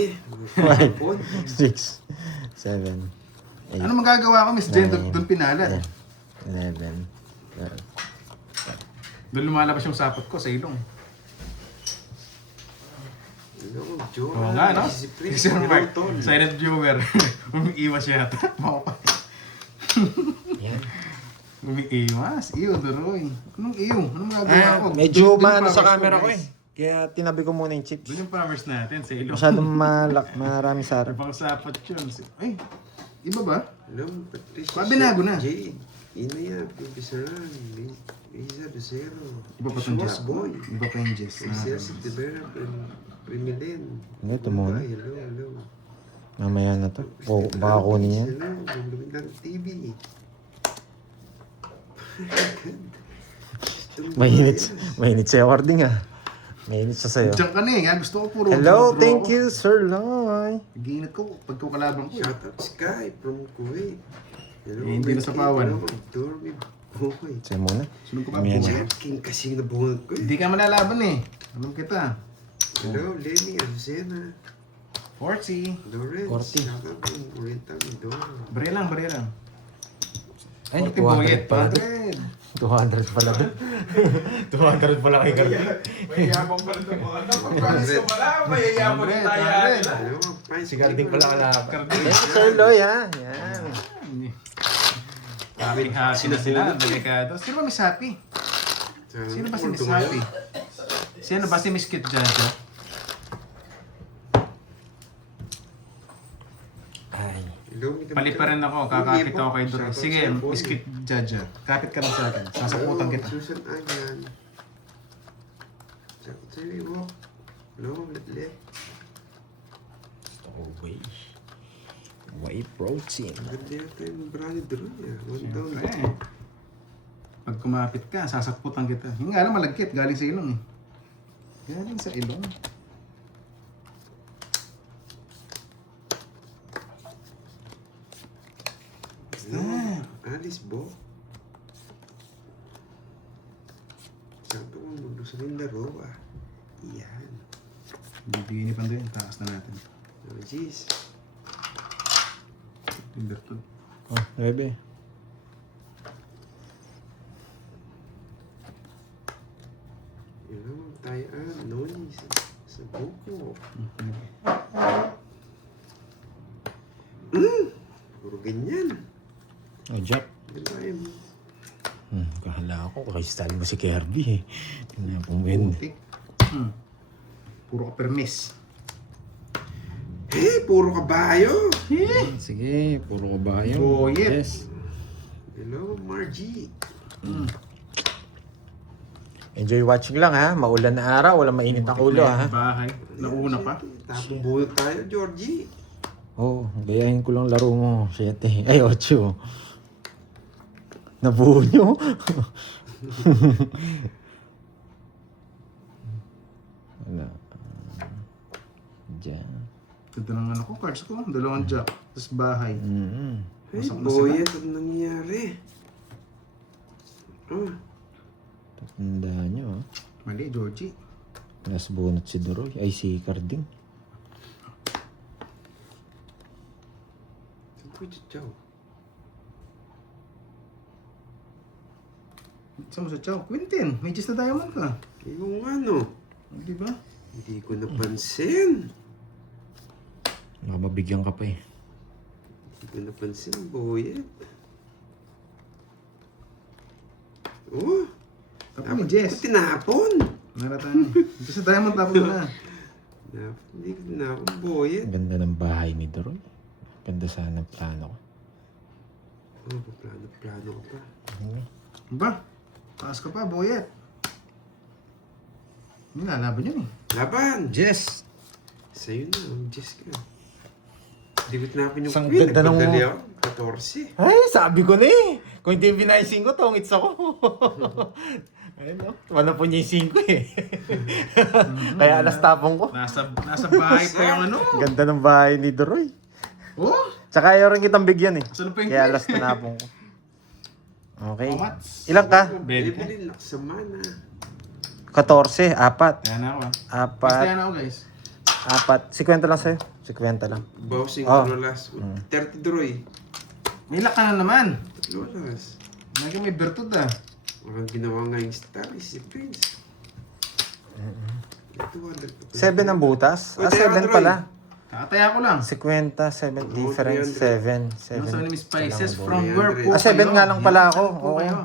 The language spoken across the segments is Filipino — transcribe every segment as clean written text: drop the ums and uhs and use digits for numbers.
5, 6, 7, 8, Ano magagawa ko, Miss Jen? Doon pinalad. 11, 12. Doon lumalabas yung sapot ko sa ilong. Oo nga, no? Si Sir Mark, silent viewer. Umiiwas yata. Yan. Umiiwas? Iyo, Duroy. Anong iyo? Anong magagawa ko? Medyo Doon maano yung sa powers camera ko, ko eh. guys. Kaya tinabi ko muna yung chips. Doon yung powers natin sa ilong. Masyadong marami sarap. Ibang sapot yun. Ay, iba ba? Hello, Patricia. Pabinago na. Jade. Inaya, Pipisaran. Lisa Lucero. Iba pa itong Jess. Boy. Iba pa yung Jess. Ceci de Vera. Primilin. Ano, ito muna. Hello. Mamaya na to. O, baka kunin niya. Hello, Lumindang TV. Mainit sa awarding ah. Mainit siya sa'yo. Diyan ka na eh. Gusto ko puro. Hello, draw thank ako. you, Sir Loy. Ginit ko pagka kalaban ko. Shout out Sky from Kuwait. Hello, Eh, hindi na sa pawan. Hello, Dormy Boy. Sa'yo muna. Sunod ko pa Ayan. po. King kasi nabunod ko eh. Hindi ka malalaban eh. Alam kita. Hello, Lenny Azucena. Forty. Lorenz. Corti. Shout out from Oriental Mindoro. Bare lang, bare lang. Ay, Forty boyet. 200 pala. 200. 200 pala doon. 200 pala kay Cardi. Mayayabang pala ito mga anak. Pag-promise ko pala, mayayabang na tayo. Hello, Pine Si Carding pala kalaban. Carding. Thank you, Sir Loy ah. Yan. Happy na sila. Delikado. Sino ba Miss Happy? Sino ba si Miss Happy? Sino ba si Miss Kit Jaja? Ay. Pali pa rin ako. Kakapit ako kay Dora. Sige, Miss Kit Jaja. Kapit ka lang sa akin. Sasaputan kita. Susan Agan. Shout out sa'yo, Iwo. Hello, Letlet. Gusto ko whey protein. Ganda yata yung brand doon. One down. Siyempre. Pag kumapit ka, sasaputan kita. Yung nga lang malagkit. Galing sa ilong eh. Galing sa ilong. Alice Bo. Sabi ko, magluso rin laro ah. Iyan. Bibigyan ni Pandoy. Takas na natin. Oh, jeez. Tinder to. Oh, bebe. Yun naman, tayo noise. Sa buko. Puro ganyan. Oh, Jack. Ganyan mo. Kahala ako. Style mo si Kirby eh. Tingnan mo yun. Putik. Puro ka permis. Hey, puro kabayo. Sige, puro kabayo. Boyet. Yes. Hello, Margie. Enjoy watching lang ha. Maulan na araw. Walang mainit ang ulo ha. Bahay. Nauna pa. Tapos buhot tayo, Georgie. Oo, gayahin ko lang laro mo. 7. Ay, 8. Nabuo nyo. Wala. Diyan. Ganda ng ano ko, cards ko. Dalawang jack. Tapos bahay. Hey, Wasak na boy, ano nangyayari? Oh, Tandaan nyo ha. Mali, Georgie. Last bunot si Doroy. Ay, si Carding. saan po yung chow? Saan mo sa chow? Quintin, may gist na diamond ka. Yung ano, Di ba? hindi ko napansin. Baka mabigyan ka pa eh. Hindi ko napansin, boy. Oh, Tapos ni dapat Jess. ko tinapon. Naratan. Gist na diamond tapos mo na. Hindi ko tinapon, boy. Ang ganda ng bahay ni Doroy. Ganda sana ng plano ko. Oh, plano ko pa. Ba? Taas ka pa, boyet. Hindi lalaban yun eh. Laban! Jess. Sa'yo na, Jess ka. Hindi ko tinapon yung Isang queen. ganda ng- Nagpadali ako. 14. Ay, sabi ko na eh. Kung hindi binaysin ko, tungits ako. Ayun no? Wala po niya yung 5 eh. Kaya alas tapong ko. Nasa bahay pa yung ano. Ganda ng bahay ni Doroy. Oh! Tsaka ayaw rin kitang bigyan eh. Saan pa yung Kaya queen? alas tinapong ko. Okay. Mats. Ilang ka? Bibili lakas sa mana. 14, 4. Kaya na ako ah. Basta 4. yan ako guys. 4. 50 lang sa'yo. 50 lang. Bouncing Oh. lolas. 30 Droy. May luck ka na naman. Lolas. Lagi may virtud ah. Walang ginawa nga yung star si Prince. 200 pa. 7 ang butas? Ah, Pwede 7 Android. pala. Kakataya ko lang. 50, 7 difference, 7. Yung sa ni Spices Isa lang, from boy. where po 7 nga lang pala ako. Po Oo. kayo.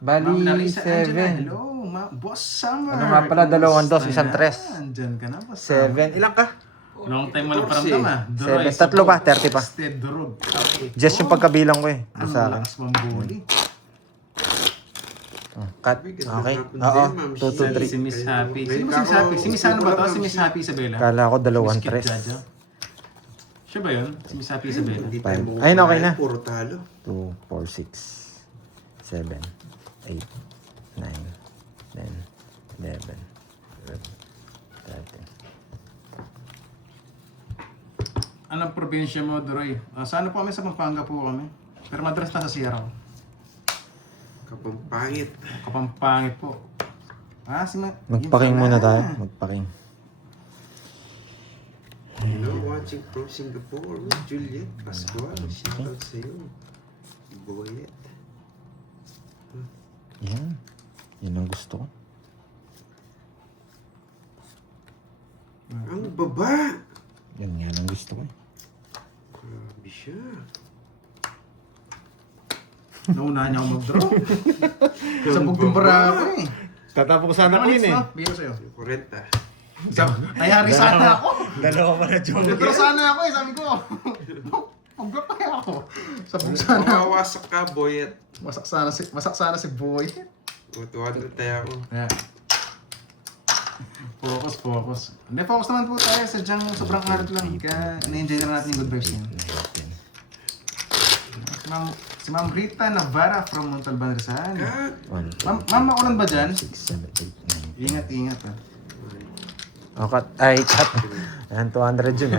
Bali, Ma'am Larissa Angela, 7. hello. Boss Summer. Ano nga pala, 2, 2, isang Kumusta 3. yan? Dyan ka na, Boss 7. Ilang ka? Long time mo lang paramdam ah. 7. Tatlo pa, 30 pa. Stead durog. Just yung pagkabilang ko eh. Ang Sa akin. lakas mong bully. Cut. Okay. Oo. 2, 2, 3. Si Miss Happy. Sino ba si Miss Happy? Si Miss ano ba to? Si Miss Happy Isabela? Kala ko 2, Miss Kit 3. Jaja? Siya ba yun? Si Miss Happy Isabela? Hindi Five. tayo Ayun, okay na. Puro talo. 2, 4, 6, 7, 8, 9, 10, 11, 12, 13. Anong probinsya mo, Duroy? Sa ano po kami? Sa Pampanga po kami. Pero madalas nasa Sierra. Kapampangit. Kapampangit po. Ah, si Magpaking muna tayo. Magpaking. Hello, watching from Singapore. Juliet Pascual. Shout out sa'yo. Boyet. Yan. Yan ang gusto ko. Ang baba! Yan nga ang gusto ko eh. Grabe siya. Naunahan niya ako mag-draw. Sabog yung bara ako eh. Tatapos ko sana Ano no? Bigyan ko sa'yo. 40. Nayari sana ako. Dalawa pa na joke. Mag-draw sana ako eh. Sabi ko. Mag-draw kaya ako. Sabog sana ako. Makawasak ka, Boyet. Masak sana si Boy. O, 200 tayo ako. Yeah. Focus. Hindi, focus naman po tayo. Sadyang sobrang arat lang. Kaya na-enjoy na natin yung good vibes niya. Si Ma'am Rita Navarra from Montalban, Rizal. Cut! Ma'am, maulan ba dyan? 6, 7, 8, 9. Ingat ha. Oh, cut. Ay, cut. Ayan, 200 yun.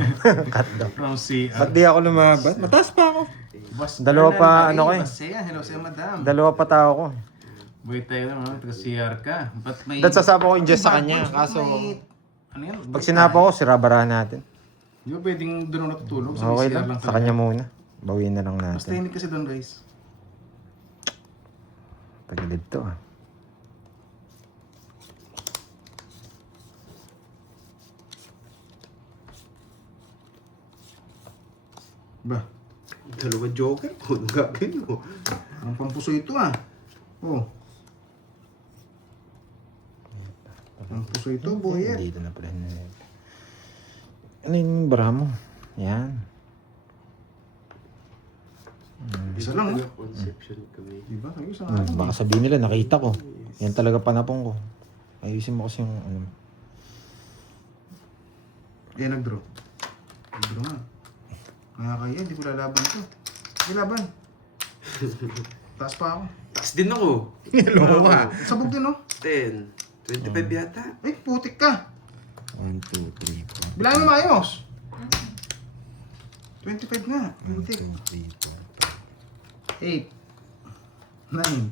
Cut daw. From si... Ba't di ako lumabat? Mataas pa ako. Boss Dalawa pa, Bernal ano ko eh. Basea. Hello sa'yo, madam. Dalawa pa tao ko. Buhay tayo naman, taga-CR ka. Ba't may... Dahil sasama ko yung Jess sa Bad kanya. boys, Kaso, Ano yan? pag sinapa ko, sirabarahan natin. Di ba pwedeng doon natutulog? Okay CR lang. Sa talaga. kanya muna. Bawiin na lang Mas natin. tahimik kasi doon, guys. Tagilid to ah. Ba? Dalawa joker. Ano gagawin mo? Ang pampuso ito ah. Oh. Ang puso ito, boy. Dito na pala. Ano yung bara mo? Yan. Isa lang, no? Conception kami. Diba? Ayos ang Baka sabihin nila, nakita ko. Yan talaga panapong ko. Ayusin mo kasi yung ano. Eh, nag-draw. Nag-draw nga. Nakakaya, hindi ko lalaban to. Hindi laban. Taas pa ako. Taas din ako. Hello ka. Sabog din, no? 10. 25 yata. Ay, putik ka. 1, 2, 3, 4. Bilangin mo maayos. 25 nga. 1, 2, Putik. 3, 4. 8. 9.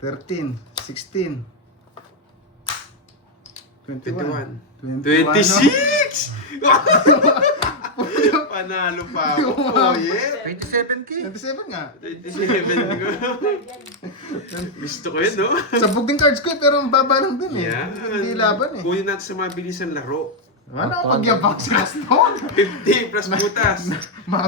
13. 16. 21. 26! Panalo pa ako. Oh, yeah. 27k. 27 nga. 27 ko. Gusto ko yun, no? Sabog din cards ko eh, pero ang baba lang dun eh. Yan. Hindi laban eh. Kunin natin sa mabilisan laro. Ano ako pagyabang si Gaston? 50 plus butas.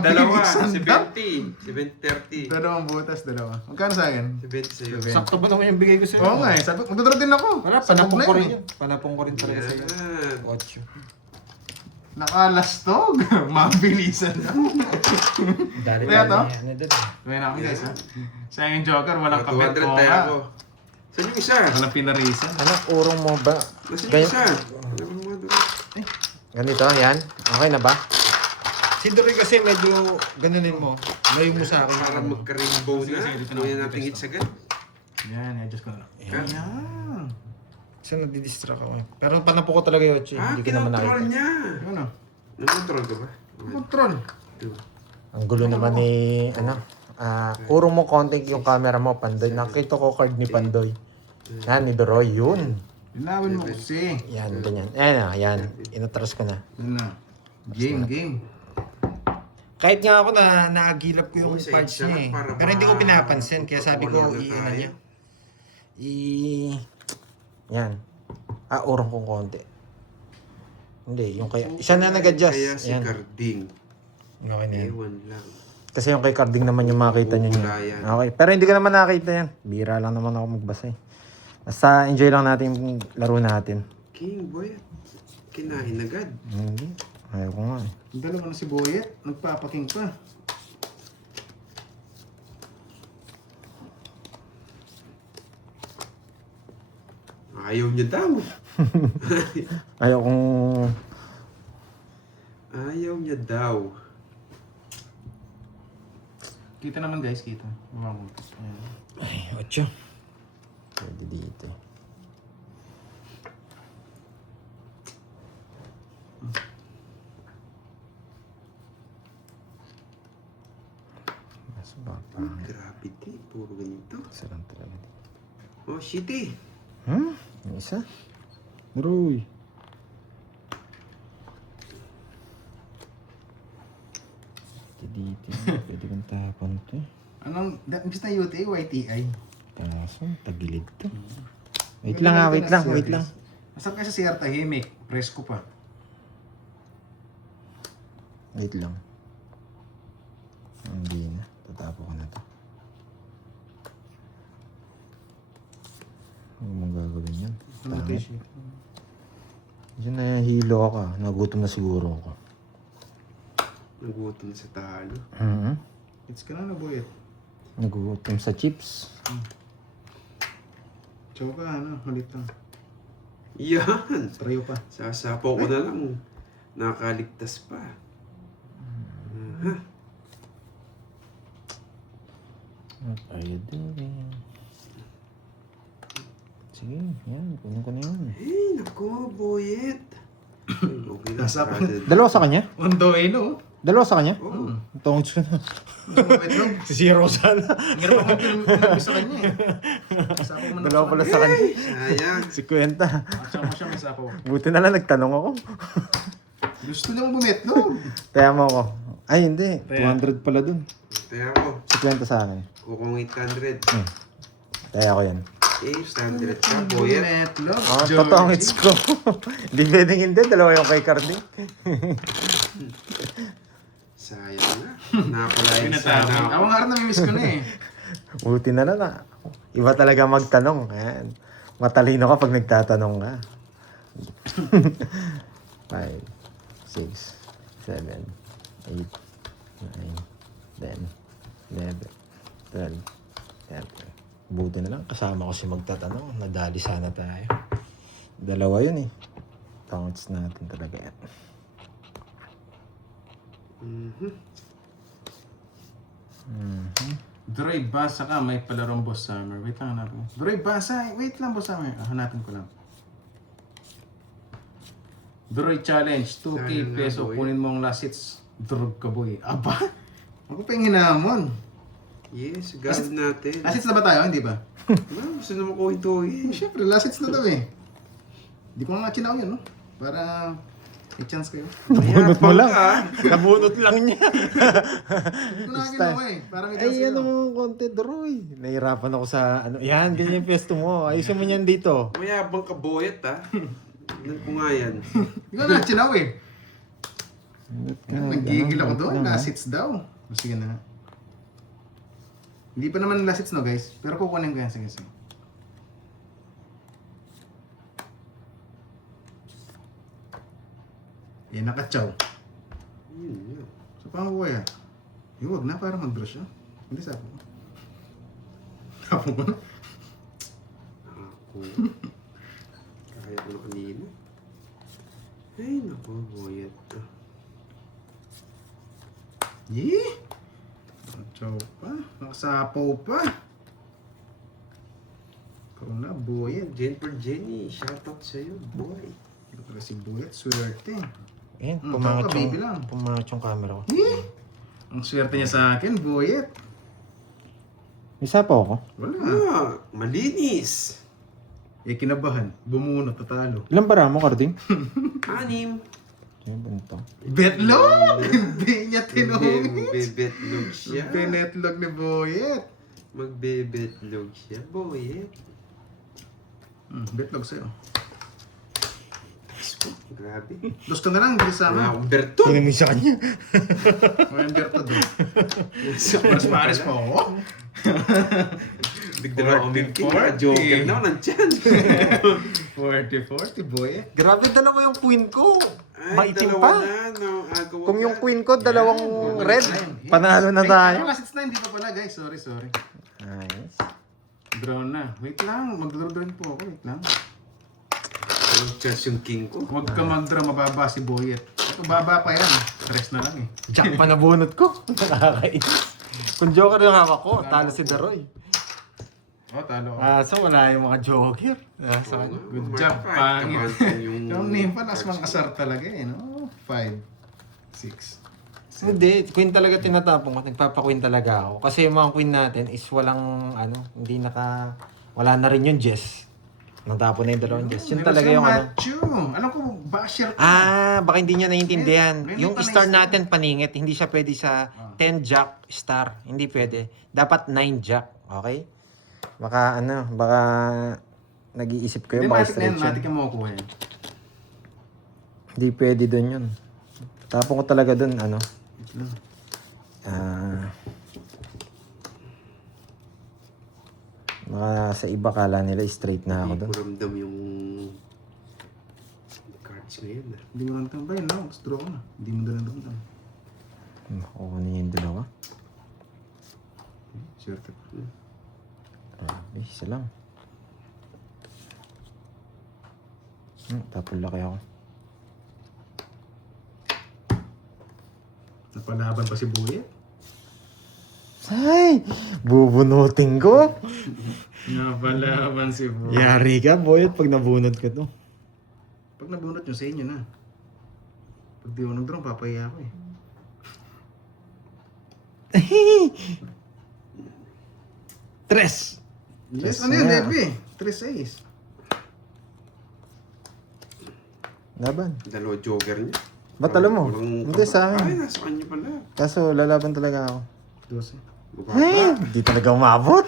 Dalawa, Mabilisan daw. 70. 730. Dalawang butas, dalawa. Magkano sa akin? 70 sa'yo. Sakto ba naman yung bigay ko sa'yo? Oo nga eh. Sabi, magdodro din ako. Wala, Sabog panapong na ko yun rin eh. yun. Panapong ko rin talaga sa'yo. Yan. 8. Nakalastog. Mabilisan daw. Dali Kaya to? Ano doon? Gawin namin guys ha. Sayang yung Joker, walang kapit 200 ko tayo nga. ako. Saan yung isa? Walang pinarisan. Ano, urong mo ba? Nasaan yung Ganyan- isa? Alam mo nga doon. Ganito, yan. Okay na ba? Si Dory kasi medyo ganunin mo. Layo mo sa akin. Para magka-rainbow Sige, na. sige, dito na Kunin ako. natin hits agad. Yan, i-adjust ko na lang. Cut. Yan. Kasi nadidistract ako eh. Pero panapo ko talaga yun, Chi. Ah, Hindi ko naman kinontrol nakita. niya. Yun o. Nakontrol ka ba? Control. 2. Ang gulo naman ni, urong mo konting yung camera mo, Pandoy. Nakita ko card ni Pandoy. Yan, ni Doroy, yun. Linawan mo kasi. Yan, ganyan. Ayan, yan. Inatras ko na. Yun na. Game. Kahit nga ako na naagilap ko yung Oo, sa cards isa niya eh. para Pero hindi ko ma- pinapansin. Kaya sabi ko, wala na i-ano tayo. niya. Yan. Urong kong konti. Hindi, yung kaya... Siya na nag-adjust. Kaya si Yan. Carding. Okay na yan. Ewan lang. Kasi yung kay Carding naman yung makita niyo niya. Wala yan. Okay. Pero hindi ko naman nakita yan. Bira lang naman ako magbasa eh. Basta enjoy lang natin yung laro natin. King boy. Kinain agad. Hindi. Ayaw ko nga eh. Ang dalawa na si Boyet. Nagpapaking pa. Ayaw niya daw. Ayaw kong... Ayaw niya daw. Kita naman guys, kita. Mamutas. Ayan. Ay, 8. Pwede dito. Mas bapa. Gravity. Puro ganito. Sarang talaga dito. Oh, shitty. Yung isa? Roy. Dito. Pwede kong tapon to. Anong, imbis na UTI, YTI. Kaso, tagilid to. Wait lang. Wait lang. Masarap kayo sa CR tahimik. Presko pa. Wait lang. Hindi na. Tatapo ko na to. Ano mong gagawin yan? Ano Pangit. tissue? Diyan na hilo ako. Nagutom na siguro ako. Nagutom sa talo. It's ka na Boyet. Nagutom sa chips. Choka, halit lang. Yan. Trayo pa. Sasapaw ko na lang. Nakaligtas pa. What are you doing? Sige, yan. Kunin ko na yan. Hey, nako, Boyet. Okay na. Nasa- sarado. Dalawa sa kanya? On the way, no? Dalawa sa kanya? Oo. Tungod ko na. Wait lang. Zero sana. Ang hirap ako pinag sa kanya eh. Sapaw mo na Dalawa pala sa kanya. Sayang. 50. Aksa mo siya, may sapaw. Buti na lang nagtanong ako. Gusto lang bumetlog. Taya mo ako. Ay, hindi. 200 pala dun. Kaya ako. 50 sa akin. Kukong 800. Taya ko yan. 800 ka, Boyet. Bumetlog. Oh, totoong hits ko. Hindi pwedeng hindi. Dalawa yung kay Carding. Sayang na. Napalain sana Pinatapon. Ako ako. nga rin namimiss ko na eh. Buti na lang. Iba talaga magtanong. Ayan. Matalino ka pag nagtatanong ka. 5, 6, 7, 8, 9, 10, 11, 12, 13. Buti na lang. Kasama ko si magtatanong. Nadali sana tayo. Dalawa yun eh. Counts natin talaga yan. Droy Basa ka, may palarong Boss Summer. Wait lang, hanapin. Droy Basa, wait lang Boss Summer. Hanapin ko lang. Droy Challenge, 2K Sayang nga, peso. boy. Kunin mo ang last hits. Drog ka boy. Aba? Ako pa yung hinamon. Yes, gawin natin. Last hits na ba tayo? Hindi ba? Gusto naman ko ito eh. Siyempre, last hits na daw eh. Hindi ko nga chinaw yun, no? Para may chance kayo. Bunot mo lang. ka. Nabunot lang niya. Hindi ko na nga ginawa eh. Para may chance Ay, kayo. ano mo konti, Droy. Nahirapan ako sa ano. Yan, ganyan yung pesto mo. Ayusin mo yan dito. Mayabang ka, Boyet ha. Tignan ko nga yan. Hindi ko na chinaw eh. Ganun, Nagigil ako doon. ganun, Last hits daw. Sige na. Hindi pa naman last hits no guys. Pero kukunin ko yan. Sige, sige. Eh, nakatsaw. Yun yun. So, paano ko kaya? Eh, huwag na para mag-draw siya. Hindi sapo ko. Sapo ko na. Ako. Kaya ko na kanina. Ay, naku, Boyet. Yee! Nakatsaw pa. Nakasapaw pa. Ikaw na, Boyet. Jennifer Jenny, shoutout sa'yo, boy. Ito pala si Boyet. Swerte. Eh, Tsaka baby lang. pumangat yung camera ko. Eh! Ang swerte niya sa akin, Boyet. Isa pa ako. Wala. Ah, malinis. kinabahan. Bumunot, tatalo. Ilan bara mo, Carding? 6. Ano ba nito? Betlog! Hindi niya tinungit. Magbebetlog siya. Pinetlog ni Boyet. Magbebetlog siya, boy. Betlog sa'yo. Grabe. Dos ka na lang, bilis sa Wala akin. akong berto. Kunin mo sa kanya. Walang berto doon. Mas maaris pa ako. Bigla na akong 40. Joker na ako nandyan. 40, Boyet. Grabe, dalawa yung queen ko. Ay, Maitim dalawa pa. na, no? Agaw Kung yung agad. queen ko, dalawang Yan, red, ayun. panalo na Ay, tayo. ano, assets na, hindi pa pala guys. Sorry. Nice. Draw na. Wait lang, mag-draw din po ako. Wait lang. Ang chance yung king ko. Huwag ka mag-draw, mababa si Boyet. Ito, baba pa yan. Stress na lang eh. Jack pa na bunot ko. Nakakainis. Kung joker yung hawak ko, talo si Daroy. Oh, talo ako. So wala yung mga joker. Good Mark job, five, pangit. kamantan yung... Yung name pa, asmang asar talaga eh, no? 5, 6. Hindi, queen talaga tinatapong ko. Nagpapa-queen talaga ako. Kasi yung mga queen natin is walang, hindi wala na rin yung Jess. Natapon na yung dalawang Jess. Yun talaga yung Matthew. Alam ko, basher ko. baka hindi niya naiintindihan. Hindi Yung pa star na-star. natin paningit, hindi siya pwede sa 10 jack star. Hindi pwede. Dapat 9 jack. Okay? Baka nag-iisip kayo, Hindi, baka matik na yan. straight yun. Matik yung makukuha yan. Hindi pwede doon yun. Tapon ko talaga doon, Wait lang. baka sa iba kala nila straight na ako Hindi doon. ko ramdam yung... cards ngayon. Hindi mo lang tambayan, no? Gusto draw ko na. Hindi mo dalang damdam. Kukunin yung dalawa. Swerte ko. Isa lang. Tapon laki ako. Napalaban pa si Boyet. Ay! Bubunutin ko! Napalaban si Boyet. Yari ka, boy, pag nabunot ko to. Pag nabunot nyo sa inyo na. Pag di ako nag-draw, papahiya ako eh. Tres! Yes, Tres ano yun, na. Debbie? 3-6. Laban. Dalawa joker niya. Ba't alam mo? Walang Hindi, sa akin. Ay, nasa kanya pala. Kaso lalaban talaga ako. 12. Ay! Hindi talaga umabot.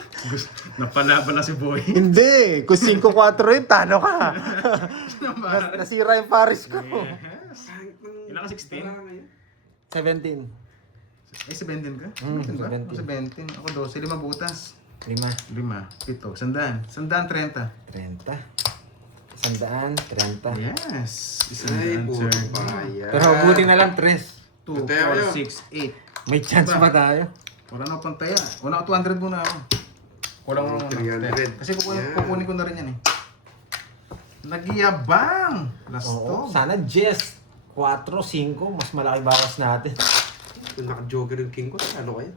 Napalaban na si Boy. Hindi! Kung 5-4 yun, talo ka. Nasira yung Paris ko. Ilan ka, 16? 17. Ay, 17 ka? 17 ba? 17. Ako 17. Ako 12. 5 butas. 5. 5. 7. 100. 130. 30. 130. Yes. Ay, 130. puro bayan. Pero buti na lang 3. 2, Tayo. 4, 6, 8. May chance pa tayo. Wala na akong pantaya. Wala ako 200 muna ako. Kulang mo muna. 300. Kasi Yeah. kukunin ko na rin yan eh. Nagyabang! Last Oo. to. Sana Jess. 4, 5. Mas malaki bawas natin. Kung naka-joker yung king ko, ano kaya?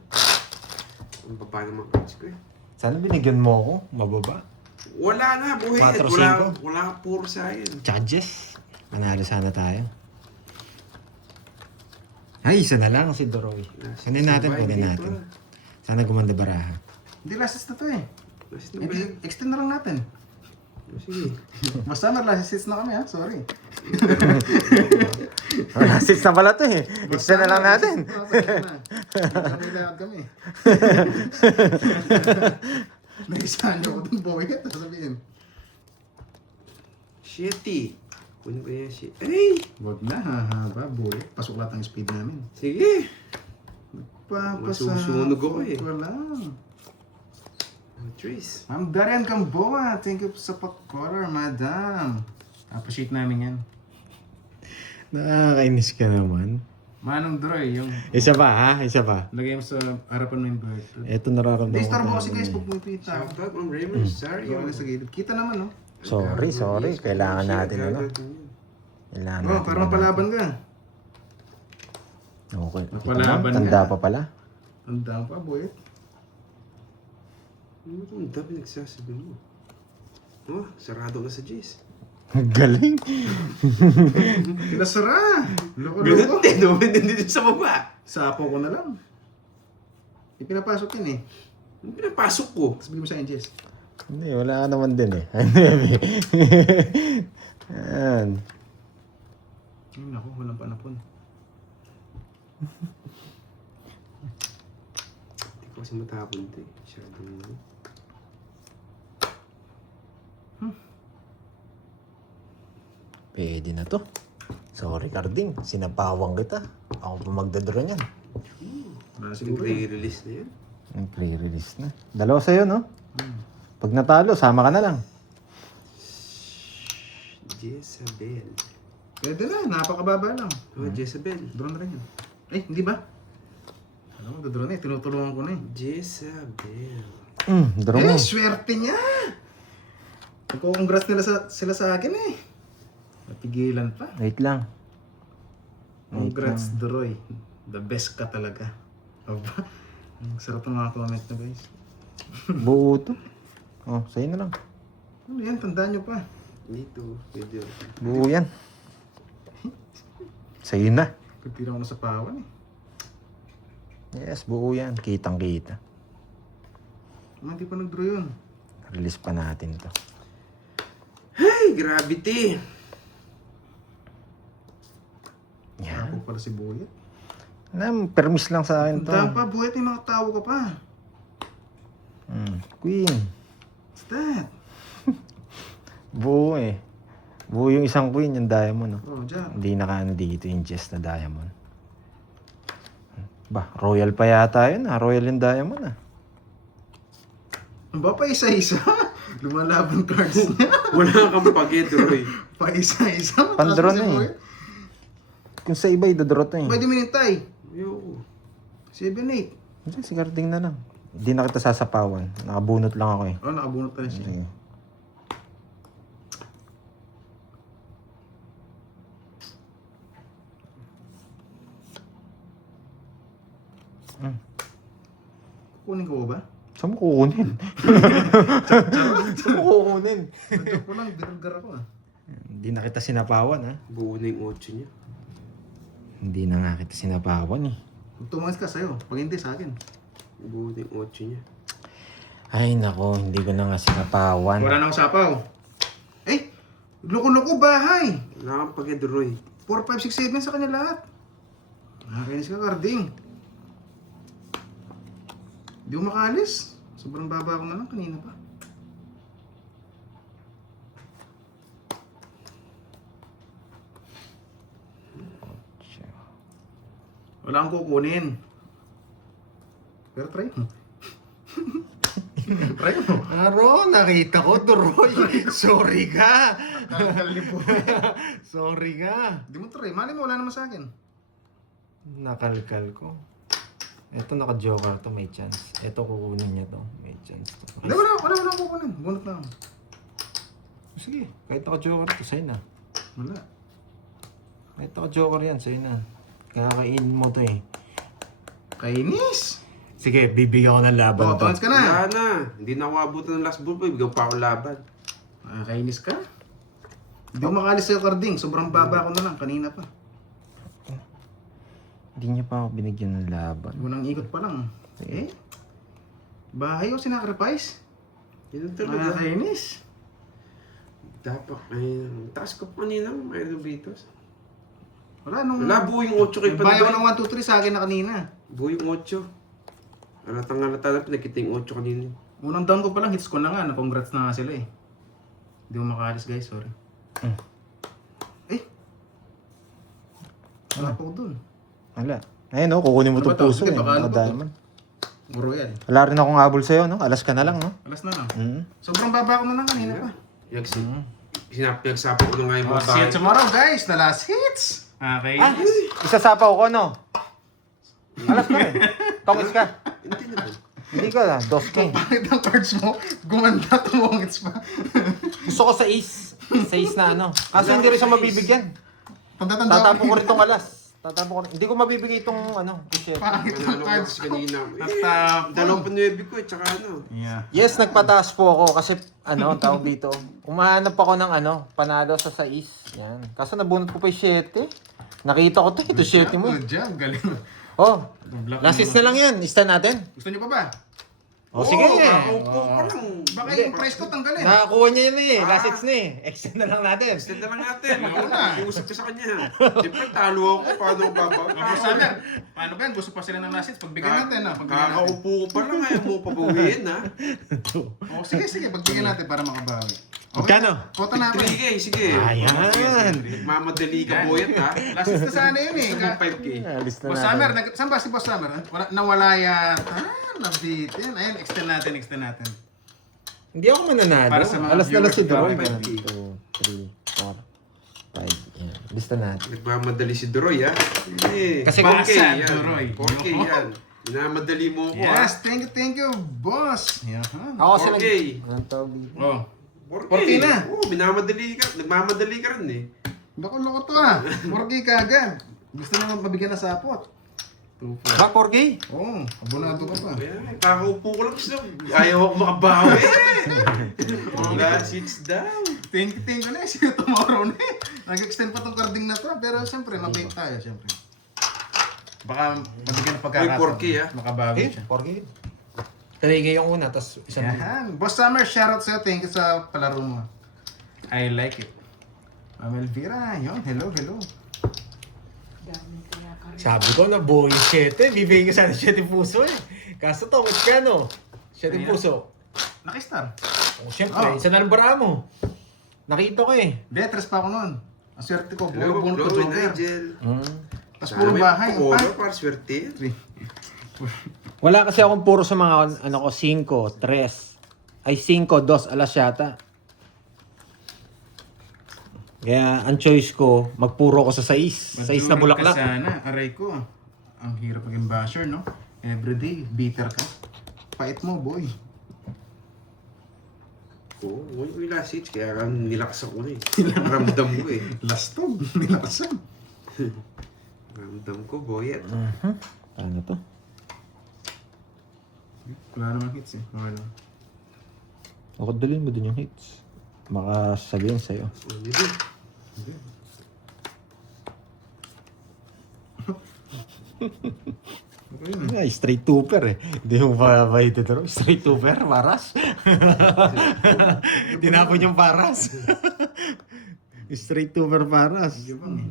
Ang baba naman cards ko eh. Sana binigyan mo ako. Mababa. Wala na, buhay. 4-5. Wala puro sa akin. Tsaka Jess. Manalo sana tayo. Ay, isa na lang si Doroy. Kunin natin, kunin natin. Sana gumanda baraha. Hindi, last hits na to eh. Last na ba yun? Extend na lang natin. Sige. Basta last hits na kami ha. Sorry. Wala, 6 na pala to eh. Extend na lang natin. Nagkakilakad kami. Naisahan niyo ko itong boy. Sabihin. Shitty. Kunin ko yan shit. Ay! Wag na, hahaba boy. Pasok lahat ang speed namin. Sige. Papasa. Masusunog ako eh. Wala. Trace. Ma'am Darian Gamboa, thank you sa pag-color, madam. Appreciate namin yan. Nakakainis ka naman. Manong Droy, yung Isa pa ha? Isa pa. lagay mo sa harapan mo yung bird. Ito nararamdaman Hindi, star mo kasi talaga guys, eh. pag pumipita. Shout out, Ma'am Raymond. Sorry. Ikaw sa gilid. Kita naman, no? Sorry. Kailangan natin Kailangan Oh, natin. para mapalaban ka. Okay. Napalaban Tanda ka. pa pala. Tandaan pa, boy. Ano itong dami nagsasabi mo? Oh, sarado na sa Jace. Galing. Nasara! Loko-loko. Hindi dito sa baba. Sapo ko na lang. Ipinapasok yun eh. Ano pinapasok ko? Tapos bigyan mo sa Jess. Hindi, wala ka naman din eh. Yan. Ayun ako, walang panapon. Hindi ko kasi matapon ito eh. Masyadong ano. Pwede na to. Sorry, Carding. Sinapawang kita. Ako pa magdadraw niyan. Wala Yung siguro yun. re-release na yan. Ang pre-release na. Dalawa sa'yo, no? Pag natalo, sama ka na lang. Jezabel. Pwede na, napakababa lang. Oh, Jezabel. Drone na rin yan. Eh, hindi ba? Alam mo, drone na eh. Tinutulungan ko na eh. Jezabel. Draw mo. Eh, swerte niya! Nagko-congrats sila sa akin eh. Napigilan pa. Wait lang. Congrats, Droy. The best ka talaga. Aba, ang sarap ng mga comment na guys. Buo to. Oh, sa'yo na lang. Ano yan, tandaan nyo pa. Dito. Pwede. Buo yan. Sa'yo na. Pipira ko na sa pawan eh. Yes, buo yan. Kitang-kita. Hindi pa nag-draw yun. Release pa natin to. Hey, gravity. Yan. Ako pala si Buyet. Permis lang sa akin to. Tandaan pa, Buyet, yung nakatawa ka pa. Queen. What's that? Buo eh. Buo yung isang queen, yung diamond. No? Oh, dyan. Hindi nakaano dito yung chest na diamond. Ba, royal pa yata yun ah. Royal yung diamond ah. Ano ba pa isa-isa? Lumalaban cards niya. Wala kang pag-edroy. Pa isa-isa. Pandraw Tapos na si eh. Buyet. Kung sa iba, idodrot na eh. Pwede minintay. Ayoko. 7-8. Hindi, si Carding na lang. Hindi na kita sasapawan. Nakabunot lang ako eh. Oh, nakabunot na siya. Sige. Kukunin ko ba? Saan mo kukunin? Saan mo kukunin? Joke ko lang, dirgar ako ah. Hindi na kita sinapawan ha. Buo na yung 8 niya. Hindi na nga kita sinapawan eh. Pag tumangis ka sa'yo, pag hindi sa akin. Buo na yung 8 niya. Ay nako, hindi ko na nga sinapawan. Wala na akong sapaw. Eh, loko-loko bahay. Wala kang pag-edroy. 4, 5, 6, 7 sa kanya lahat. Nakakainis ka, Carding. Di ko makaalis. Sobrang baba ko na lang kanina pa. Wala akong kukunin. Pero try mo. Try mo. Aro, nakita ko, Duroy. Sorry ka. Nakakalipo. Sorry ka. Di mo try. Mali mo, wala naman sa akin. Nakalkal ko. Ito naka-joker to, may chance. Ito kukunin niya to, may chance to. Hindi, wala akong kukunin. Bunot na ako. Sige, kahit naka-joker to, sa'yo na. Wala. Kahit naka-joker yan, sa'yo na. Kakainin mo to eh. Kainis. Sige, bibigyan ko ng laban Oh, to. tons ka na. Wala na. Hindi na ako abutan ng last ball pa. Bigyan pa ako laban. Kainis ka. Hindi ko makaalis sa'yo, Carding. Sobrang baba ko na lang. Kanina pa. Hindi niya pa ako binigyan ng laban. Unang ikot pa lang. Eh? Bahay o sinacrifice? Yun talaga. Nakakainis. Dapat. Ay, taas ko pa kanina. May Rubitos. Wala nung... Wala, buo yung 8 kay Bahay ko Pandoy. ng 1, 2, 3 sa akin na kanina. Buo yung 8. Alatang-alata lang. Pinakita yung 8 kanina. Unang down ko pa lang, hits ko na nga. Na-congrats na nga sila eh. Hindi ko makaalis guys, sorry. Eh? Wala pa ko dun. Wala. Ayun no, kukunin mo Ano ba itong to? puso Sige, eh. baka ano pa to? Diamond. Royal. Wala rin akong habol sa'yo, no? Alas ka na lang, no? Alas na lang. Mm. Sobrang baba ko na lang kanina pa. Pinagsapo ko na nga yung mga See you tomorrow guys, the last hits. Okay. Ah, isasapaw ko, no? Alas ka rin. Tongits ka. Hindi naman. Hindi ka na, 2K. Bakit ang cards mo? Gumanda tumungits pa. Gusto ko sa ace. Sa ace na ano. Kaso hindi rin siya mabibigyan. Tanda-tanda Tatapo ko rin itong alas. Tatapo ko rin. Hindi ko mabibigay itong ano. T-shirt. Pangit ang Nanalo ko cards kasi ko. kanina. Tatapo. Dalawang panuebi ko eh. Tsaka ano. Yeah. Yes, nagpataas po ako kasi ano, tawag dito. Umahanap ako ng ano, panalo sa 6. Yan. Kaso nabunot ko pa yung 7. Nakita ko ito 7 mo. Good job, galing. Oh, last hits na lang yan. Ista natin. Gusto niyo pa ba? O sige. Nakaupo pa lang. Baka Hindi. yung price ko tanggalin. Nakakuha niya yun eh. Ah. Last hits na eh. Extend na lang natin. Extend na lang natin. Oo na. Iusap ka sa kanya. Siyempre, talo ako. Paano ko Boss Summer, paano ba yan? Gusto pa sila ng last hits? Pagbigyan natin ha. Pagbigyan natin. Kakaupo ko pa lang. Ayaw mo pabawiin ha. Oh, sige, sige. Pagbigyan natin para makabawi. Magkano? Kota na ako. 3K, sige. Ayan. Nagmamadali ka boyet ha. Last hits na sana yun eh. 5K. Alis na Boss natin. Summer, saan ba si Boss Summer? Nawala yata. Nabitin. Ayun, extend natin. Hindi ako mananalo. Para sa mga Alas na alas si viewers, Droy. 5K. 1, 2, 3, 4, 5. Yan. Lista natin. Nagmamadali si Duroy ha. Hindi. Kasi 4K Basad, yan. Duroy. 4K yan. Minamadali mo ako ha. Yes, thank you, boss. Yan. Ako kasi 4K. Anong tawag dito? Oh, 4K. 4K na. Oo, minamadali ka. Nagmamadali ka rin eh. loko to ah. 4K kagad. Gusto naman mabigyan na sapot. 2-4. Ba, 4K? Oo, abonado ka pa. Ayan, kakaupo ko lang siya. Ayaw ako makabawi. Wala, sits down. Thank you na. See you tomorrow na eh. Nag-extend pa tong carding na to. Pero siyempre, mabait tayo siyempre. Baka mabigyan ng pagkakataon. Uy, 4K, ah. Makabawi Eh, siya. 4K. 3K yung una, tapos isang... Yan. Boss Summer, shoutout sa'yo. Thank you sa palaro mo. I like it. Ma'am Elvira, yun. Hello. Sabi ko na buo yung 7. Bibigyan ko sana 7 puso eh. Kaso to, magkano? 7 Kaya? puso. Nakistar. O syempre, Oh. isa na lang bara mo. Nakita ko eh. Detres pa ako nun. Ang swerte ko. Hello, Puro bunot ko Chloe, joker. Nigel. Tapos puro bahay. Ang Puro pa. para swerte. Wala kasi akong puro sa mga, ano ko, 5, 3. Ay, 5, 2, alas yata. Kaya, ang choice ko, magpuro ko sa 6. 6 na bulaklak. Sana, aray ko. Ang hirap maging basher, no? Everyday, bitter ka. Pait mo, boy. Oo, uy, last hits. Kaya nilakas ako na eh. Ramdam ko eh. Lastog, nilakasan. Ramdam ko, boyet. Ano to? Wala namang hits eh. Okay lang. Ako dalhin mo din yung hits. Baka sabihin sa'yo. Ano yun? Okay yun. Ay, straight twoper eh. Hindi mo ba ito ito? Straight twoper, paras. Tinapon yung paras. Straight twoper paras. Hindi bang eh.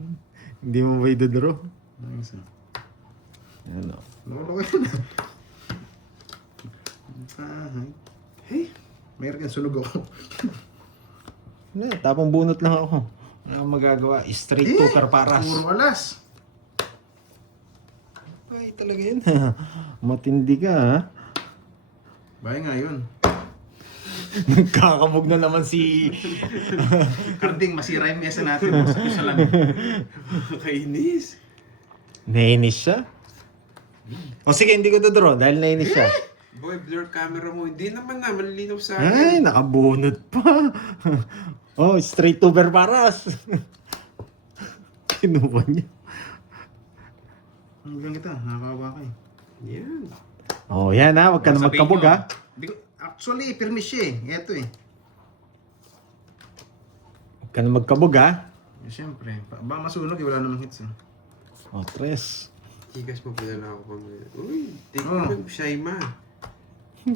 Hindi mo ba ito draw? Ayos ah. Ano? Lolo ko yun ah. Bahay. Hey, mayroon kang sunog ako. Wala, tapong bunot lang ako. Wala akong magagawa. Straight twoper paras. Puro alas. Ay, talaga yun. Matindi ka ha. Bahay nga yun. Nagkakamog na naman si... Carding, masira yung mesa natin. Sa salamin. Kainis. Nainis siya. O sige, hindi ko dodraw dahil nainis siya. Boy, blur camera mo. Hindi naman na, malilinaw sa Ay, akin. nakabunot pa. Oh, straight twoper paras. Kinuha niya. Ang bilang kita, nakakawa ka eh. Yan. Oh, yan ha. Huwag ka na Sabihin magkabog nyo, ha. Actually, permis siya eh. Ito eh. Huwag ka na magkabog ha. Eh, siyempre, baka masunog eh, wala namang hits eh. Oh, tres. Tigas mo pala ako pang... Uy, take Oh. mo, Shaima. 3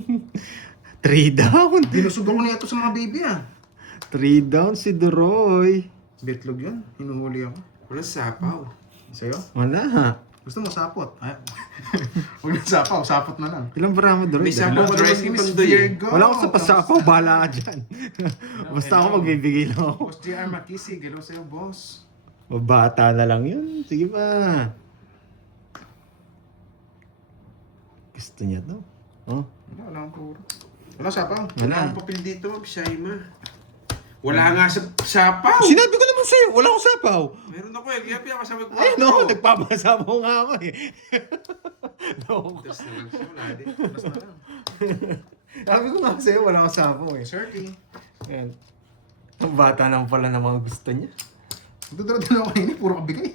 down. Dinusog ako na ito sa mga baby ah. 3 down si Duroy. Betlog yun, hinuhuli ako. Walang sapaw. Sa'yo? Wala. Gusto mo sapot? Ay, huwag na sapaw, sapot na lang. Ilang bara mo Duroy? May sapaw Hello, ka Dry naman Skin yung is pandoy eh. Virgo. Wala akong sa pasapaw. Bahala ka dyan. Basta ako magbibigay lang ako. Boss JR Makisig, hello sa'yo boss. Bata na lang yun. Sige pa. Gusto niya to. Oh. Wala akong puro. Wala sapaw. Wala akong papel dito, Shaima. Wala nga sa sapaw. Sinabi ko naman sa'yo, wala akong sapaw. Meron ako eh, kaya pinakasama ko. Ay, no, nagpapasapaw nga ako eh. No. Tapos na lang siya, wala din. Basta lang. Sabi ko nga sa'yo, wala akong sapaw eh. Cirky. Ayan. Ang bata naman pala ng mga gusto niya. Dudura din ako kanina, puro kabigay.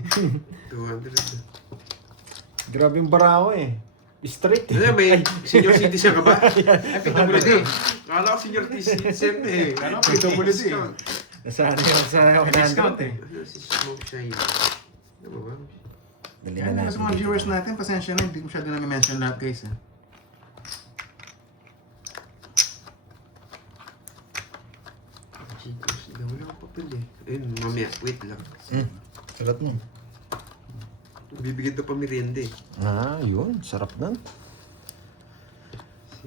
200. Grabe yung bara ko eh. Straight eh. Ano, may senior citizen ka ba? Ay, PWD. Kala ko senior citizen eh. Kala ko PWD. Nasaan yun sa 100 Discount eh. Ano si Smoke Shaima? Ano ba? Dali Yan na na sa mga viewers natin, pasensya na, hindi ko masyado na mention lahat guys. tol eh. Ayun, mamaya. Wait lang. Salat mo. Bibigyan to pa merienda eh. Yun. Sarap nun.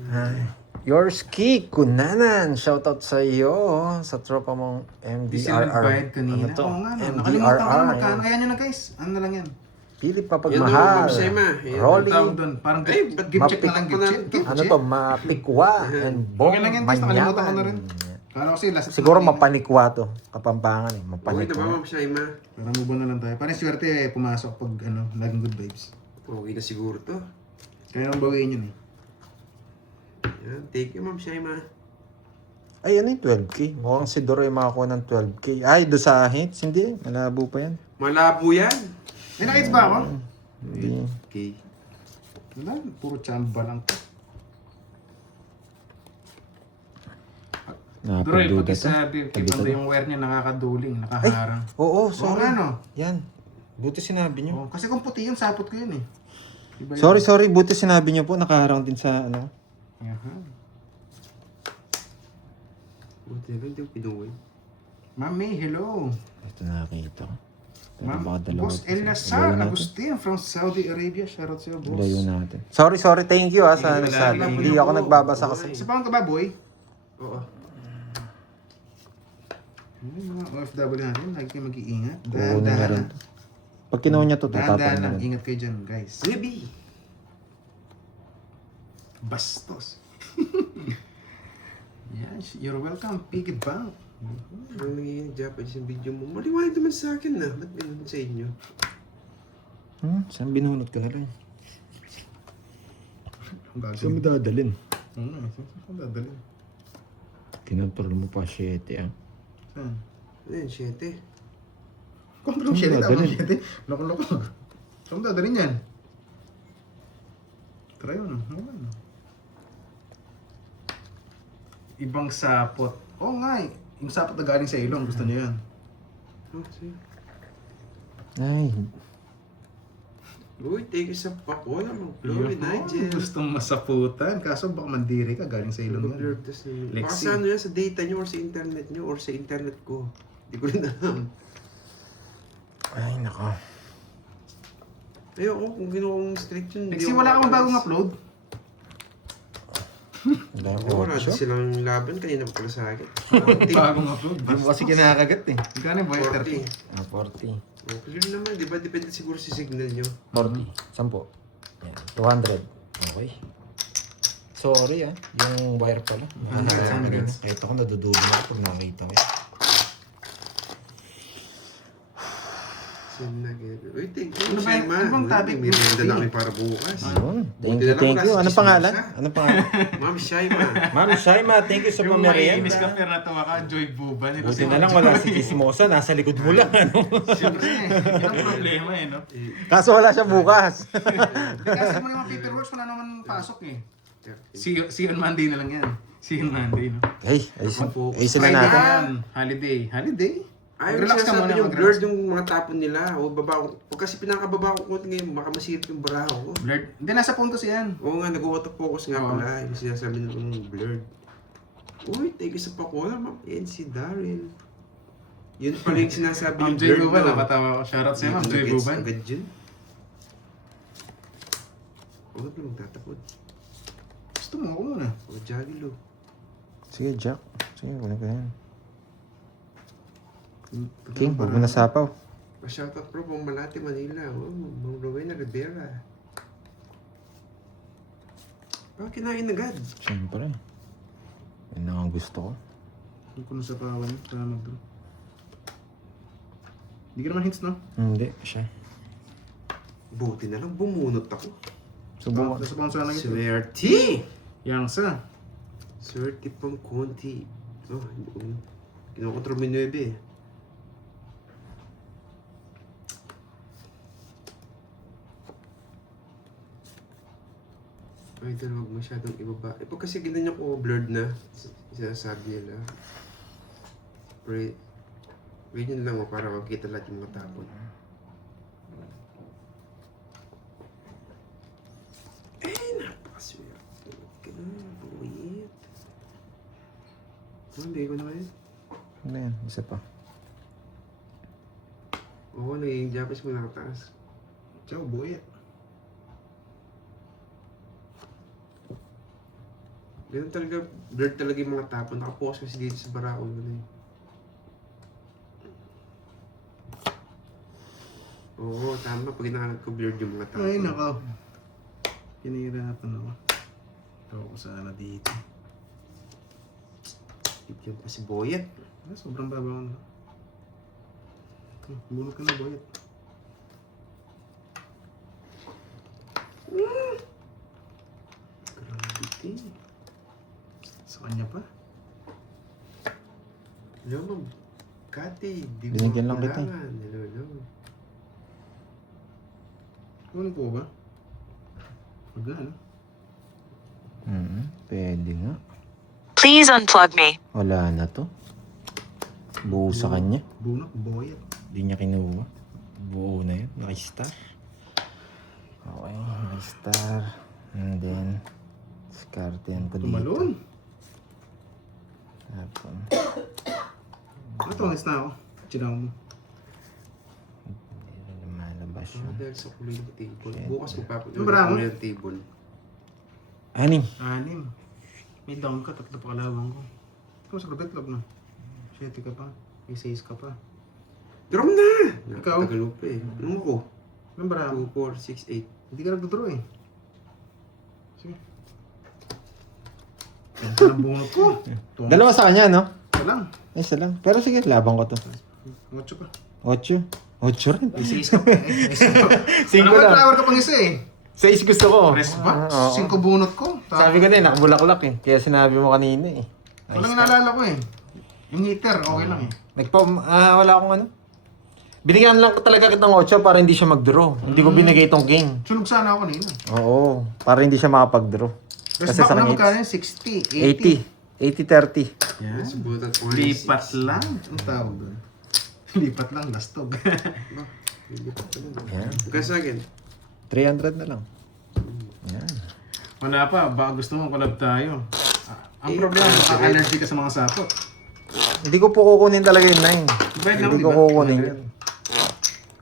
Ay. Yours Ki Kunanan. Shoutout sa iyo. Sa tropa mong Di sila nagbayad MDRR. kanina. Ano to? Oo nga, no. Nakalimutan ko na MDRR. magkano. Ayan yun na guys. Ano na lang yan? Philip Yan o, Papagmahal. Ma'am Shema. Yan. Rolly. Ang tawag doon. Parang Ay, ba't gift check na lang. mapik- Gift check. Gift Ano check. to? Mapikwa and Bong Okay lang yan, guys. Nakalimutan ko na rin. Manyaman. Kala ko kasi last Siguro mapanikwa to. Kapampangan eh. Okay na ba, Mapanikwa. Ma'am Shema? Para move on na lang tayo. Parang swerte eh, pumasok pag ano, laging good vibes. Okay na siguro to. Kaya nang bawiin yun eh. Yan. Thank you, Ma'am Shema. Ay, ano yung 12K? Mukhang si Doroy makakuha ng 12K. Ay, do sa hits? Hindi. Malabo pa yan. Malabo yan. May nakits ba ako? Hindi. Okay. Wala, puro chamba lang to. Droy, Nakapagduda pati to. sa kibanda yung wire niya nakakaduling, nakaharang. Oo, Oo sorry. nga no. Yan. Buti sinabi nyo. Oo, kasi kung puti yun, sapot ko yun eh. Iba yun. Sorry. Buti sinabi nyo po. Nakaharang din sa ano. Aha. Buti na lang, hindi ko pinuwi. Mami, hello. Ito nakakita ko. Pero Ma'am, baka dalawa. Boss El Nasar Layo natin. Agustin from Saudi Arabia. Shoutout sa'yo, boss. Layo natin. Sorry. Thank you sa Hindi, nagsabi. wala. Hindi ako nagbabasa kasi. Isa pa ka ba, boy? Oo. Yung mga OFW natin, lagi kayo mag-iingat. Oo, na Dahan-dahan rin lang. to. Pag kinuha niya to, Dahan-dahan tatapon lang. na. Ingat kayo dyan, guys. Baby! Bastos. Yes, you're welcome, Piggy Bank. Ang nagiging Japanese yung video mo. Maliwanag naman sa akin na. Ba't binunod sa inyo? Saan binunot ka na rin? Ang bagay. Saan mo dadalhin? Ano, saan dadalhin? Kinontrol mo pa 7 ah. Saan? Ayun, 7. Control Saan 7, tama dadalhin? 7. Loko-loko. Saan mo dadalhin yan? Try mo, no? Ano? Ibang sapot. Oo nga eh. Yung sapot na galing sa ilong, gusto niya yan. Oh, sige. Ay, Uy, take you sa pakola mo. Glory, Nigel. Gustong masaputan. Kaso baka mandiri ka, galing sa ilong yan. Blur test na yun. Lexi. Baka sa ano yan, sa data nyo or sa internet nyo or sa internet ko. Hindi ko rin alam. ay nako. Ayoko, kung ginawa kong strict yun. Lexi, wala kang bagong upload? Wala Oo, ko. wala din silang laban. Kanina pa pala sa akin. Bagong upload? Hindi mo kasi kinakagat eh. Gano'n ba yung 40. 40. Oh, clear naman, di ba? Depende siguro sa signal nyo. 40. 10. Yan. 200. Okay. Sorry yung wire pala. Kahit ako nadudulo na pag nakita ko. Uy, thank you. Ano ba yun? Shema. Ano bang topic? May merienda na kami para bukas. Yun. Buti na lang Thank you. wala si Anong pangalan? Chismosa. Anong pangalan? Ma'am Shaima. Ma'am Shaima, thank you sa Yung mainis pamerienda. ka pero natawa ka, Joy Buban. Ito Buti si na lang Joy. wala si Chismosa. Nasa likod mo lang. Ano? Siyempre, yun ang problema eh, no? Kaso wala siya bukas. Kasi mo naman paperworks, wala naman pasok eh. See you on Monday na lang yan. See you on Monday, no? Hey, ayusin na Friday natin. yan. Holiday. Holiday? Ayaw Mag-relax ka sinasabi muna, yung mag-relax. blurred yung mga tapon nila. O baba ko. Pag kasi pinakababa ko konti ngayon, baka masirap yung baraho ko. Blurred. Hindi, nasa puntos yan. Oo nga, nag-auto-focus nga Oo. pala. Yung sinasabi nila yung blurred. Uy, thank you sa pakola, Ma'am NC Daryl. Yun pala yung sinasabi Ma'am yung Joy blurred. Buban, no? napatawa ko. Shoutout sa'yo, Ma'am Joy Nag-gets Buban. agad yun. Huwag na magtatapod. Gusto mo ako muna. O, Jagilo. Sige, Jack. Sige, wala ka yan. King, huwag mo na sapaw. Pa-shoutout bro, pang Malate, Manila. Oh, Ma'am Rowena Rivera. Bakit kinain agad? Siyempre. Yan na ang gusto ko. Hindi ko na sa pawan. Sana mag-draw. Hindi ka naman hints, no? Hindi, siya. Buti na lang, bumunot ako. Subukan. Gusto ko sana ito. Swerte! Yang sa. Swerte pang konti. Oh, kinokontrol mo yung 9 eh. Ay, ito huwag masyadong ibaba. Eh, pag kasi ganyan ko blurred na, sinasabi nila. Pre, ganyan lang para makita lahat yung mga tapon. Eh, napakaswerte. Buwit. Bigay ko na kayo. Ano yan? Isa pa. Oo, naging Japanese mo nakataas. Ciao, boyet. Ganun talaga, blurred talaga yung mga tapo. Nakapokus kasi dito sa Barao. Yun eh. Oo, tama. Pag hinahanap ko, blurred yung mga tapo. Ay, nako. Pinahirapan ako. Tawa ko sana dito. Bigyan pa si Boyet. Ah, sobrang babaw na. Bunot ka na, boyet. Gravity. Sa kanya pa. Hello, ma'am. Kati, di mo Binigyan lang kita eh. kailangan. Hello. Kunin ko ba? Wag na, ano? Pwede nga. Please unplug me. Wala na to. Buo sa kanya. Bunot, boyet. Hindi niya kinuha. Buo na yun. Naka-star. Okay, naka-star. And then, discartean ko dito. Tumalon. Tapon. Natungis na ako. Chinaw mo. Hindi na lumalabas Ah, yun. dahil sa kulay ng table. Shit. Bukas magpapagod Ano ba, Ramo? kulay ng table. Anim. 6. May down ka, 3 pa kalawang ko. Ikaw sa kabitlog na. 7 ka pa. May 6 ka pa. Drum na! Ikaw? Nakatagal mo pa eh. Anong ako? Anong bara? 2, 4, 6, 8. Hindi ka nagdodraw eh. Sige. Yan ka ng bunot ko. Tungo. Dalawa sa kanya, no? Ito lang. Isa lang. Pero sige, labang ko to. 8 ka. 8. 8 rin. May 6 ka pa eh. May 6 ka. Cinco Ano ba, lang. flower ka pang isa eh. 6 gusto ko. Press ba? Oo. 5 bunot ko. Sabi ko na eh, nakabulaklak eh. Kaya sinabi mo kanina eh. Walang naalala ko eh. Yung heater, okay lang eh. Wala akong ano. Binigyan lang ko talaga kitang 8 para hindi siya mag-draw. Hindi ko binigay itong king. Sunog sana ako kanina. Oo. Para hindi siya makapag-draw. Press Kasi back sa na kanya, magkano yun? 60, 80. 80-30. Yan. Subutan ko nga yung Lipat 6. lang. Ang tawag doon. Lipat lang, lastog. Lipat ka lang. Yan. Magkano sa akin? 300 na lang. Yan. Wala pa, baka gusto mo collab tayo. Ang Eh, problema, ah, allergy ka sa mga sapot. Hindi ko po kukunin talaga yung 9. Bayad lang, Hindi di ko ba? kukunin yun.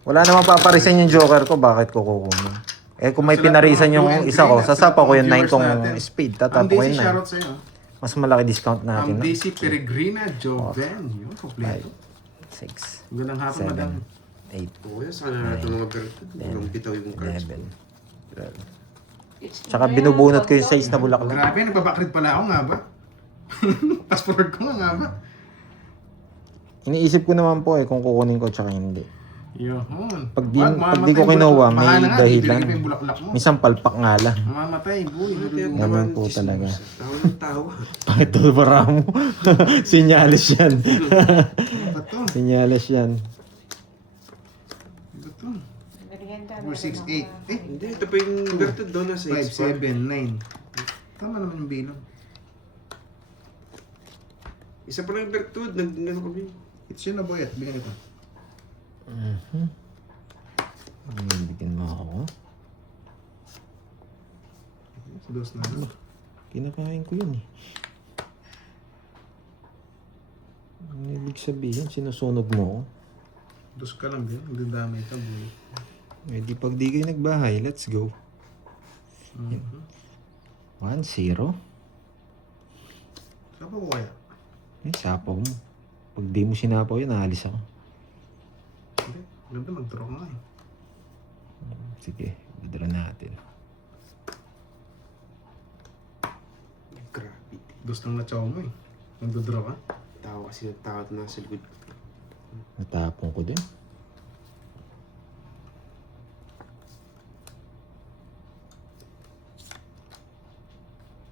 Wala namang paparisan yung joker ko, bakit ko kukunin? Eh kung may Sa lahat pinarisan ng yung mga isa ko, green at sasapa ko yung 9 viewers tong natin. speed. Ang Tatapa ko DC yung 9. shoutout sa'yo. Mas malaki discount natin. Ang No? DC Peregrina Joven. Yun, kompleto. 6, Magandang hapon, 7, madam. 8, Oo, yan. Sana natin mga berto. Walang bitaw yung cards. 11, 12. Tsaka binubunot ko yung size na bulaklak. Grabe, nagbabakrid pala ako nga ba? Fast forward ko nga ba? Iniisip ko naman po eh kung kukunin ko tsaka hindi. Yun. Pag di ko kinuha, may dahilan. Minsan palpak nga lang. Mamamatay, boy. Ganun po talaga. Tawa ng tawa. Bakit ito para mo? Sinyalis yan. Ano ba to? Sinyalis yan. Ano ba to? 4, 6, 8. Eh, Hindi, ito pa yung berto doon na 5, 6 pa. 7, 9. Tama naman yung bilang. Isa pa lang yung berto. Nag-ano kami. It's yun na boy at bigyan ito. Bigyan mo ako. Sa dos na. Kinakain ko yun eh. Ang ibig sabihin, sinusunog mo ako. Dos ka lang din. Hindi dami ito boy. Eh di pag di kayo nagbahay, let's go. 1-0. Saan pa ko kaya? Eh, sapaw mo. Pag di mo sinapaw yun, naalis ako. Hindi. Ganda mag-draw nga eh. Sige, draw natin. Gravity. Dos lang na chow mo eh. Nagdodraw ka? Tawa kasi ng tawa na nasa likod. Natapon ko din.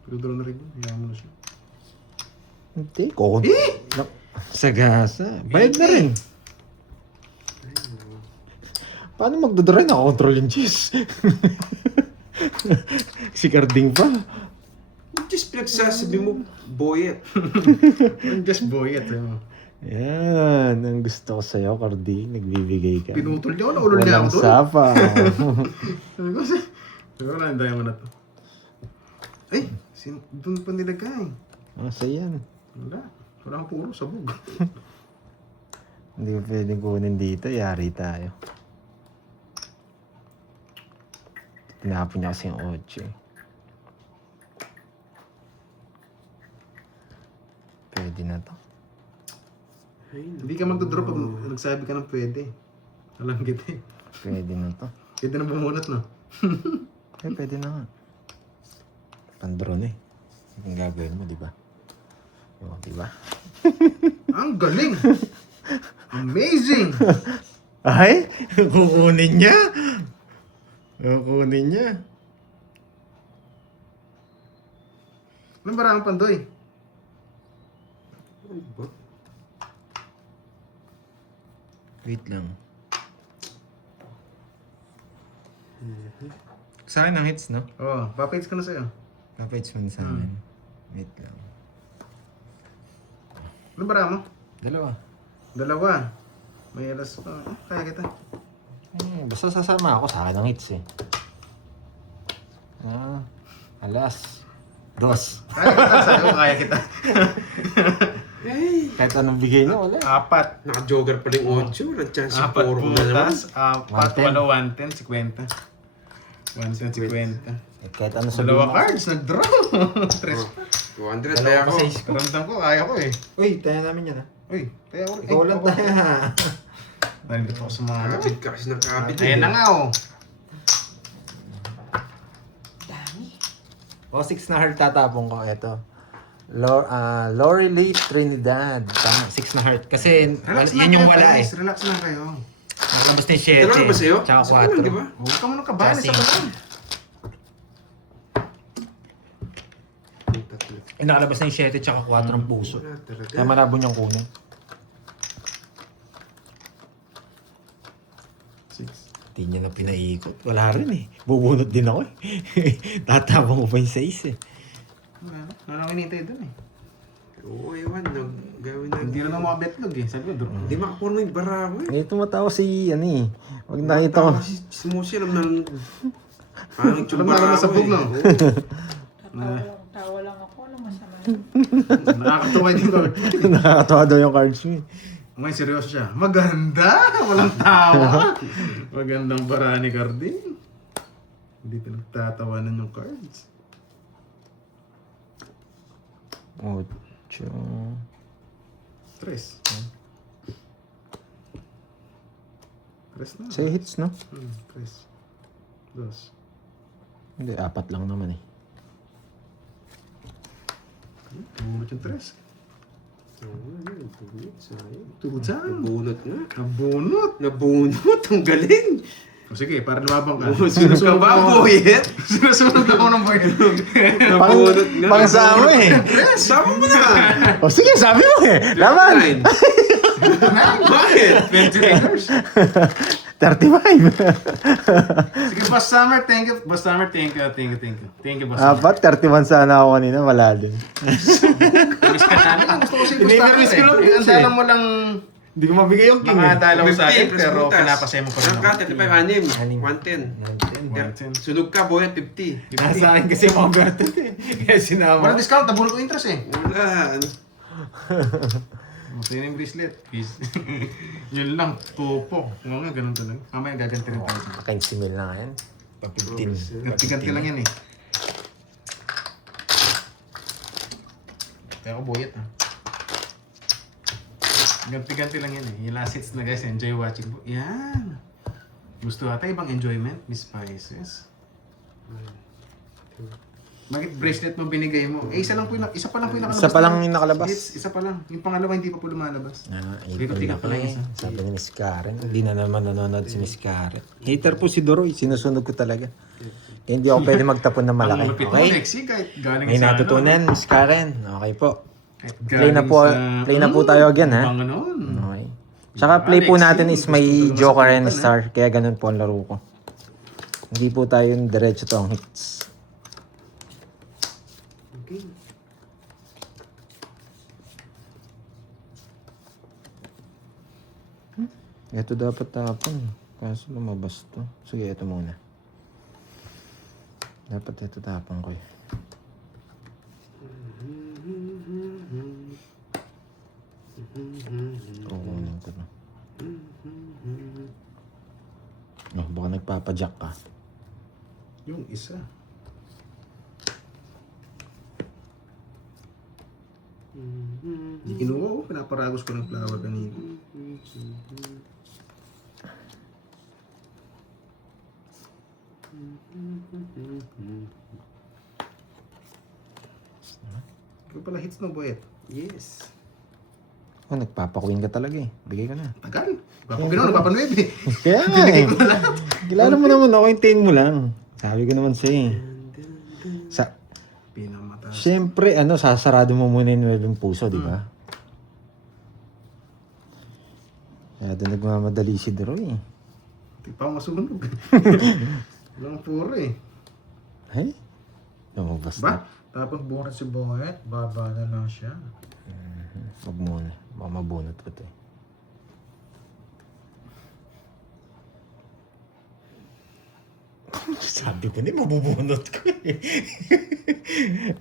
Pero draw na rin yun. Hayaan mo na siya. Hindi, ko. Sagasa. Bayad na rin. Paano magdodraw na control yung chess? Si Carding pa. Just pinagsasabi mo, boyet. I'm just boy at yun. Yan, ang gusto ko sa'yo, Carding. Nagbibigay ka. Pinutol niya ako, naulol niya Walang ako doon. sapa. Sabi ko, siguro na, hindayan mo na to. Ay, doon pa nilagay. Asa yan? Wala. Wala kang puro sabog. Hindi ko pwedeng kunin dito. Yari tayo. Tinapon niya kasi yung 8 eh. Pwede na to. Ay, Hindi ka magdodrop pag nagsabi ka ng pwede. Alam kita eh. Pwede na to. Pwede na bumunot, no? Pwede na nga. Pandro na eh. Ang gagawin mo, di ba? O, di ba? Ang galing! Amazing! Ay! Kukunin niya! Kukunin niya. Anong barang pandoy? ano ba? Wait lang. Sa akin ang hits, no? Oo, papaits ko na sa'yo. Papaits mo na sa akin. Wait lang. Anong barang mo? Dalawa. Dalawa. May alas pa. Kaya kita. Basta sasama ako, sa akin ang hits eh. Alas. Dos. Kaya kita sa'yo, kaya kita. Ay! Kahit anong bigay niya, wala. 4. Naka-jogger pala yung 8. Walang chance yung 4 4 na naman. butas. 4, 110. 110, 50. 110, 50. Eh, kahit ano sa Dalawa cards, nag-draw. 3 pa. 200 tayo ako. Karamdam ko, kaya ko eh. Uy, tayo namin yan ah. Uy, kaya ko. Ikaw lang tayo ha. Nandito ako sa mga ano. Kapit ka kasi ng kapit. Ayan na nga oh. O, 6 na heart tatapong ko. Ito. Lori Lee Trinidad. Tama, 6 na heart. Kasi yan yung wala eh. Relax lang kayo. Nakabos na yung 7. Dalawa ba sa'yo? Tsaka Isa pa lang, 4. di ba? Huwag ka muna kabahan, isa pa lang. Yung tatlo. Eh, nakalabas na yung 7 tsaka 4 ang puso. Wala talaga. Kaya malabo niyang kunin. 6. Hindi niya na pinaikot. Wala rin eh. Bubunot din ako eh. Tatapong ko pa yung 6 eh. Ano ang inintay dun eh. Oo, ewan. Gawin na. Hindi rin ako makabetlog eh. Sabi ko, draw. Hindi makapuno yung bara ko eh. Eh, tumatawa si, ano eh. Wag nakita ko. Kasi Smoothie, alam na. Parang yung Alam na bara sa ko bug, eh. no? Oo. Tawa lang ako. Anong masama yun? Nakakatawa din ko. Nakakatawa daw yung cards mo eh. Ngayon, seryoso siya. Maganda! Walang tawa! Magandang bara ni Cardin. Hindi pinagtatawanan yung cards. 8. 3. 3 na. Say hits, no? 3. 2. Hindi, 4 lang naman eh. Bunot yung 3. Oo, yun. Bunot, sayang. Tujan. Nabunot nga. Nabunot. Nabunot, ang galing. O sige, para lumabang ka. Sino ka ba, boyet? Sinusunod ako ng boy. Nabunot nga. Pang sama eh. Sama mo na. O sige, sabi mo eh. Laban! 29. Bakit? 20 fingers. 35. Sige, Boss Summer, thank you. Boss Summer, thank you. Thank you, Boss Summer. 31 sana ako kanina, wala din. Miss ka namin. Gusto ko si Boss Summer. Miss ko lang, Ang dala mo lang Hindi ko mabigay yung king eh. makadalaw sa akin, 50, pero plus pinapasaya mo pa rin Ka, 35, Anim. 110. 110. Sunog ka, boyet, 50. Nasa akin kasi yung converted eh. Kaya sinama. Walang discount, nabulog ko interest eh. Wala. Ano? Sino yung bracelet? Peace. Yun lang, tupo. Oo nga, ganun talaga. Mamaya gaganti rin tayo. 15 mil na yan. Pa 15. Ganti lang yan eh. Kaya ako buyat ah. Ganti lang yan eh. Yung last hits na guys, enjoy watching. Yan. Gusto ata ibang enjoyment, Miss Spices. Bakit bracelet mo binigay mo? Eh, isa pa lang po yung nakalabas. Isa pa lang yung nakalabas. Yes, isa pa lang. Yung pangalawa hindi pa po lumalabas. April Tingnan na ko lang eh. isa. Sabi ni Miss Karen. Hindi na naman nanonood si Miss Karen. Hater po si Doroy. Sinusunog ko talaga. Kaya hindi ako pwede magtapon ng malaki. Ang lupit mo, Okay? Lexi, kahit galing May sa natutunan, Miss Karen. Okay po. Kahit Play na galing po- sa- play na po tayo again, ha? Pang ganun. Okay. Tsaka play po Alex, natin yun, is may gusto ko Joker naman and sa Star. Kaya ganun po ang laro ko. Hindi po tayo yung diretso to ang hits. Okay. Ito dapat tapon. Kaso lumabas to. Sige, ito muna. Dapat ito tapon ko eh. Kukunin ko na. nagpapajack ka. Yung isa. Hindi kinuha ko. Pinaparagos ko ng flower kanina. Ikaw pala hits no, boyet. Yes. Oh, nagpapakuin ka talaga eh. Bigay ka na. Tagal. Papagano, napapanuwebe. Kaya nga Binigay eh. ko na lang. Kilala mo naman ako, hintayin mo lang. Sabi ko naman sa'yo eh. Sa, Pinamataas. Siyempre, sasarado mo muna yung puso, di ba? Kaya doon nagmamadali si Droy eh. Di pa masunog. Walang puro eh. Ay, lumabas Ba? na. Tapos bunot si Boyet, baba na lang siya. Huwag muna. Baka mabunot ko to eh. Sabi ko din, mabubunot ko eh.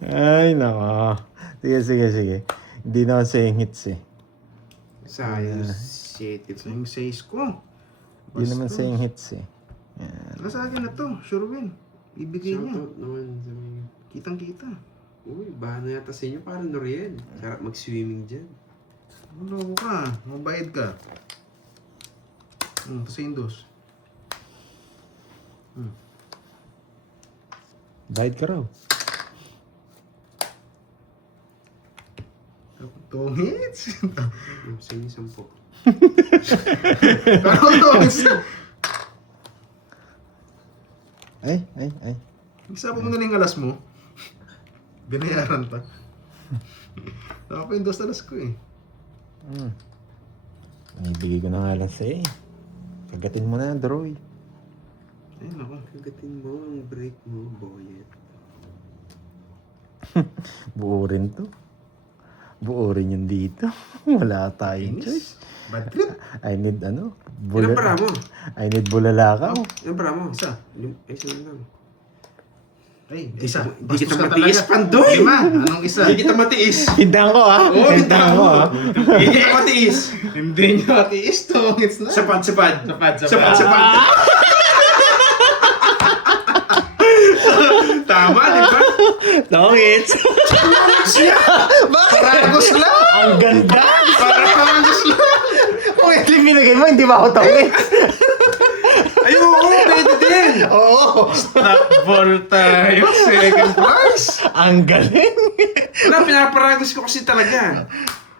Ay, nako. Sige. Hindi naman sa hits eh. Sayang. Shit. Ito yung 6 ko. Hindi naman sa hits eh. Yan. Nasa akin na to, sure win. Ibigay niya. Shoutout naman sa mga... Kitang-kita. Uy, bahan na yata sa inyo. Parang Noriel. Sarap mag-swimming dyan. Ano ka? Mabayad ka. Ito sa Indos. Bayad ka raw. 2 hits. Sa inyo 10. Pero 2 hits. Ay. Isa pa mo na lang yung alas mo. Binayaran pa. Ako pa yung 2 alas ko eh. Ibigay ko na nga lang sa'yo eh. Kagatin mo na, Droy. Ayun ako. Kagatin mo ang break mo, Boyet. Buo rin to. Buo rin yun dito. Wala tayong choice. Bad trip. I need Ilang para mo? I need bulalakaw. Ilang para mo? Isa. Isa lang. Ay, isa. Di kita Bastos ka matiis, talaga. Pandoy! 5. Anong isa? Hindi kita matiis! Hintahan ko ah. Oo, Hintahan ko ah. Hindi kita matiis! Hindi niyo matiis. 2 hits na. Sapad! Tama, di ba? Tongits. Paragos lang. Ang ganda. Paragos lang. Kung ito yung binigay mo, hindi ba ako tongits? Ayoko, pwede din! Oo. Stop ball tayo. Second prize. Ang galing. Wala, pinaparagos ko kasi talaga.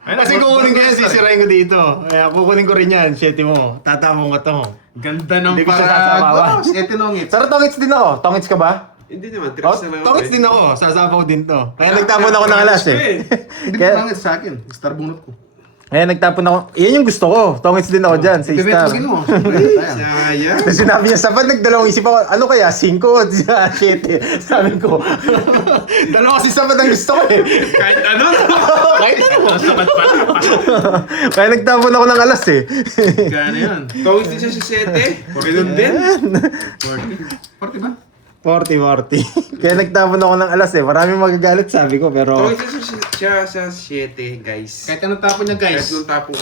Kasi kukunin ko yan, sisirain ko dito. Kaya kukunin ko rin yan, shitty mo. Tatapong ko to. Ganda ng Hindi ko siya sasabawan. paragos. Ito nung hits. Pero tongits din ako. Tongits ka ba? Hindi naman, Oh, trips na lang ako. tongits din ako. Sasapaw din to. Kaya nagtapon ako ng alas eh. Hindi Kaya- pa langit sa akin. Star bunot ko. Kaya nagtapon ako. Iyan yung gusto ko. Tongits din ako dyan, sa Bibet star. mo mo. Sayang. Sayang. Tapos sinabi niya, sapat nagdalawang isip ako, ano kaya, 5 o 7? Sabi ko, dalawa kasi sapat ang gusto ko eh. Kahit ano. Kahit ano. Kaya nagtapon ako ng alas eh. Gano yun? Tawag din siya sa 7. Ganun din. 40. 40 ba? 40. Kaya nagtapon ako ng alas eh. Maraming magagalit sabi ko, pero... Tawag siya sa 7, guys. Kahit anong tapo niya Kahit guys. nung tapo.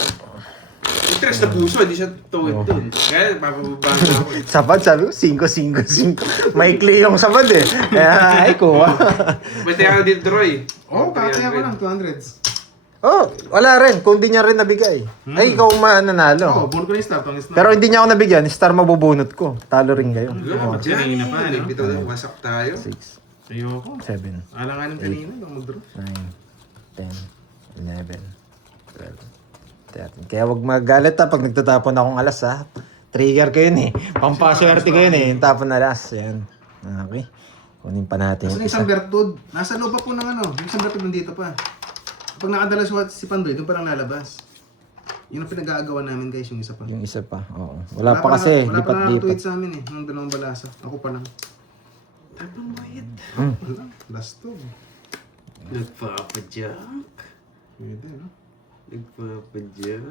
Interest na puso, hindi siya tawag dun. Kaya bababa na ako. Sapat, sabi ko, 5. Maikli yung sapat eh. Kaya, ay kuha. Pwede ka na dito, Troy. Oo, kakaya ko lang. 200s. Oh, wala rin. Kung di niya rin nabigay. Ay, ikaw Oo, mananalo. bunot ko na yung star. Tongis na. Pero hindi niya ako nabigyan. Star mabubunot ko. Talo rin kayo. Wala, Diyan, dyan. na pa, no? Bitaw na, wasak tayo. 6, Ayoko. 7, Alanganin kanina. Nung mag-draw. 9, 10, 11, 12, 13. Kaya wag magalit ha pag nagtatapon akong alas ha. Trigger ko yun eh. Pampaswerte ko yun eh. Yung tapon na alas. Yan. Okay. Kunin pa natin Kasi yung isang isa. bertud. Nasa loob pa po ng ano. Yung isang bertud nandito pa. Kapag nakadala si Pandoy, doon pa lang lalabas. Yun ang pinag-aagawan namin guys, yung isa pa. Yung isa pa. Oo. Wala pa kasi. Wala pa Lipat-lipat. nakatuwid sa amin eh. Nung dalawang balasa. Ako pa lang. Tapang bayad. Wala. Last to. Nagpapadyak. Pwede, no? Nagpapadyak.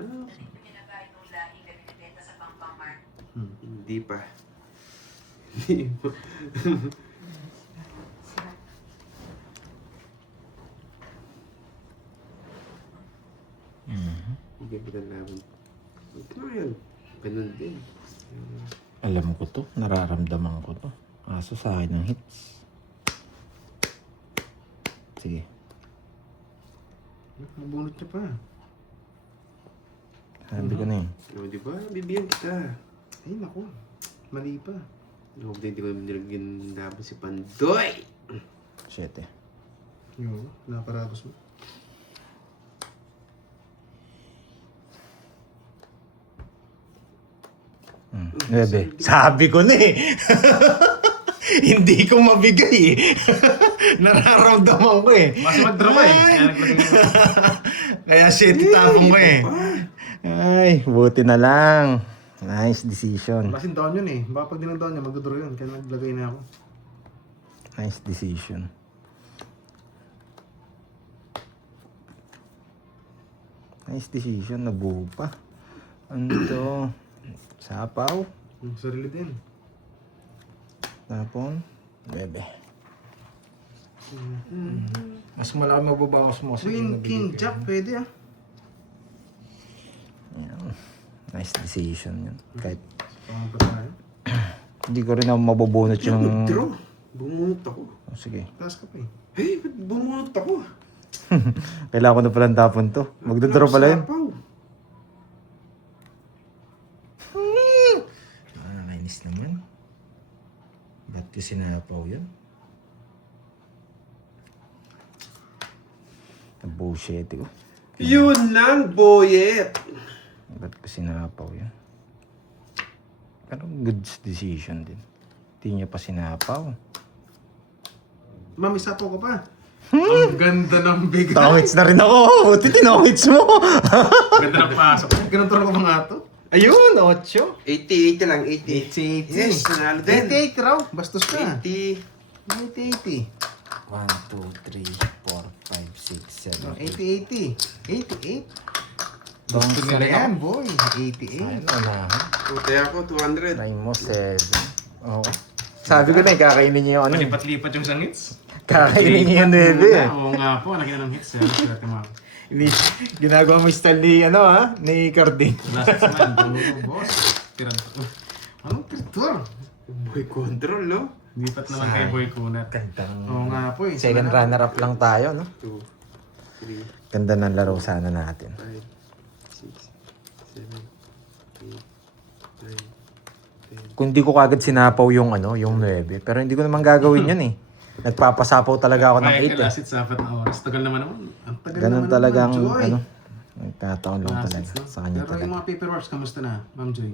Hindi pa. Hindi pa. Hindi pa laban. Ito na yan. Ganun din. Alam ko to. Nararamdaman ko to. Kaso sa akin ng hits. Sige. Nabunot niya pa. Sabi ko na eh. O, di ba? Bibigyan kita. Ay, naku. Mali pa. Huwag din, hindi ko nilagyan dapat si Pandoy. 7. Yung, naparabos mo. Bebe, sabi ko na eh. Hindi ko mabigay eh. Nararamdaman ko eh. Kasi mag-drama eh. Kaya naglagay niya. Kaya shit, tapong ko eh. Ay, buti na lang. Nice decision. Kasi down yun eh. Baka pag dinang down niya, magdodraw yun. Kaya naglagay na ako. Nice decision. Nice decision. Nabuo pa. Ano to? Sapaw. Sarili din. Tapon. Bebe. Mas malaki mababawas mo kasi Queen, King, Jack, pwede ah. Yan. Nice decision yun. Kahit Pangam pa tayo. hindi ko rin ako mabubunot yung... Draw. Bumunot ako. Oh, sige. Taas ka pa eh. Hey, ba't bumunot ako? Kailangan ko na palang tapon to. Magdodraw pala yun. Sapaw. Nakakainis naman. Ba't ko sinapaw yun? Bullshit ko. Yun lang, boyet. Ba't ko sinapaw yun? Pero good decision din. Hindi niya pa sinapaw. Ma'am, isapaw ka pa. Ang ganda ng bigay. Tongits na rin ako. Buti tinongits mo. Ganda ng pasok. Kinontrol ko pa nga to. Ayun, 8. 80 lang, 80. 80. Yes, nanalo din. 88 raw. Bastos ka. 80. 80. 1, 2, 3, 4, 5, 6, 7. 80. 88. Gusto Gusto nila yan, boy. 88. Ayun, unahan. Puti ako, 200. Try mo, 7. Oo. Sabi ko na, kakainin niyo yung ano. Palipat-lipat yung sangits. Kakainin niyo yung 9 eh. Oo nga po, laki na ng hits. Swerte mo. Ginagawa mo yung style ni, ano ha? Ni Carding. Last man, boss. Tiranto. Anong tirtor? Boy control, no? Lipat naman kay Boy Kunat. Gandang... Oo nga po eh. Second runner-up lang tayo, no? 2, 3, Ganda ng laro sana natin. 5, 6, 7, 8, 9, 10. Kung di ko kagad sinapaw yung ano, yung 9. Pero hindi ko naman gagawin yun eh. Nagpapasapaw talaga ako ng 8 eh. Last hits, 4 na oras. Tagal naman naman. Ang tagal Ganun naman talagang, naman, Joy. ano, nagkataon lang Last talaga hits, no? sa kanya Pero yung talaga. mga paperworks, kamusta na, Ma'am Joy?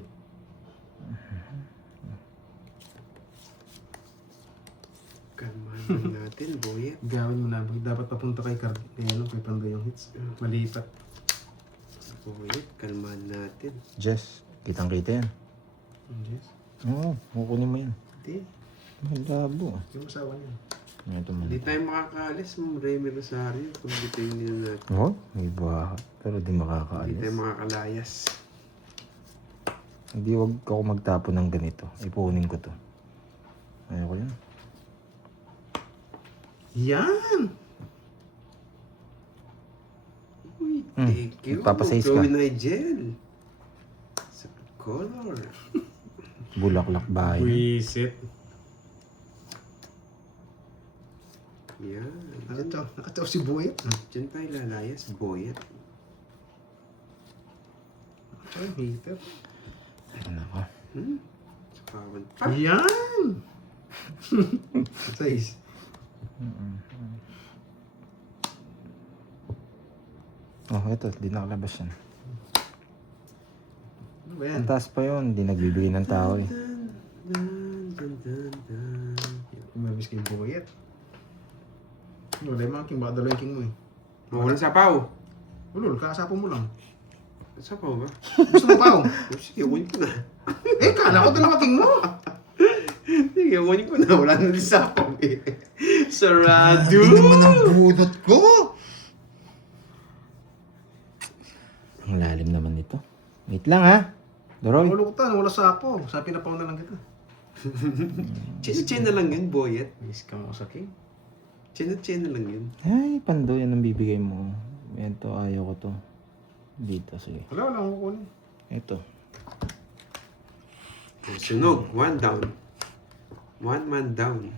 Kalmahan natin, boyet. Gawin mo na. Dapat papunta kay Card. Ano, kay Pandoy yung hits. Malipat. Boyet, kalmahan natin. Jess, kitang-kita yan. Yes. Oo, kukunin mo yan. Hindi. Malabo. Yung asawa niya. Ito mo. Hindi tayo makakaalis, Remy Rosario. Kung hindi tayo nila natin. Oo, may baha. Pero di Hindi makakaalis. tayo makakalayas. Hindi, wag ako magtapon ng ganito. Ipunin ko to. Ayoko yun. Yan! Uy, thank you. Magpapasize ka. Joey Nigel. Sa color. Bulaklak bahay. Buisit. Yan. Nakataw si Boyet. Diyan tayo lalayas, boyet. Ay, hater. Ano ko? Kawan pa. Yan! Size. Oh, ito. Di nakalabas yan. Ano ba yan? Ang taas pa yun. Di nagbibigay ng tao eh. Umabis kay Boyet. Wala yung mga king. Baka dalawa yung king mo eh. Walang sapaw. Ulol, kakasapo mo lang. Sapaw ba? Gusto mo pa Sige, kunin ko na. Eh, kala ko dalawa king mo. Sige, kunin ko na. Wala na din sapaw eh. Sarado. Hindi naman ang budot ko! Ang lalim naman nito. Wait lang ha. Doroy. Ulukutan, wala sapo. Sa pinapaw na lang kita. China na lang yun, boyet. Miss ka mo sa king. China na lang yun. Ay, Pandoy. Anong bibigay mo? Ito, ayaw ko to. Dito, sige. Wala akong kukunin. Ito. Sunog. 1 down. 1 man down.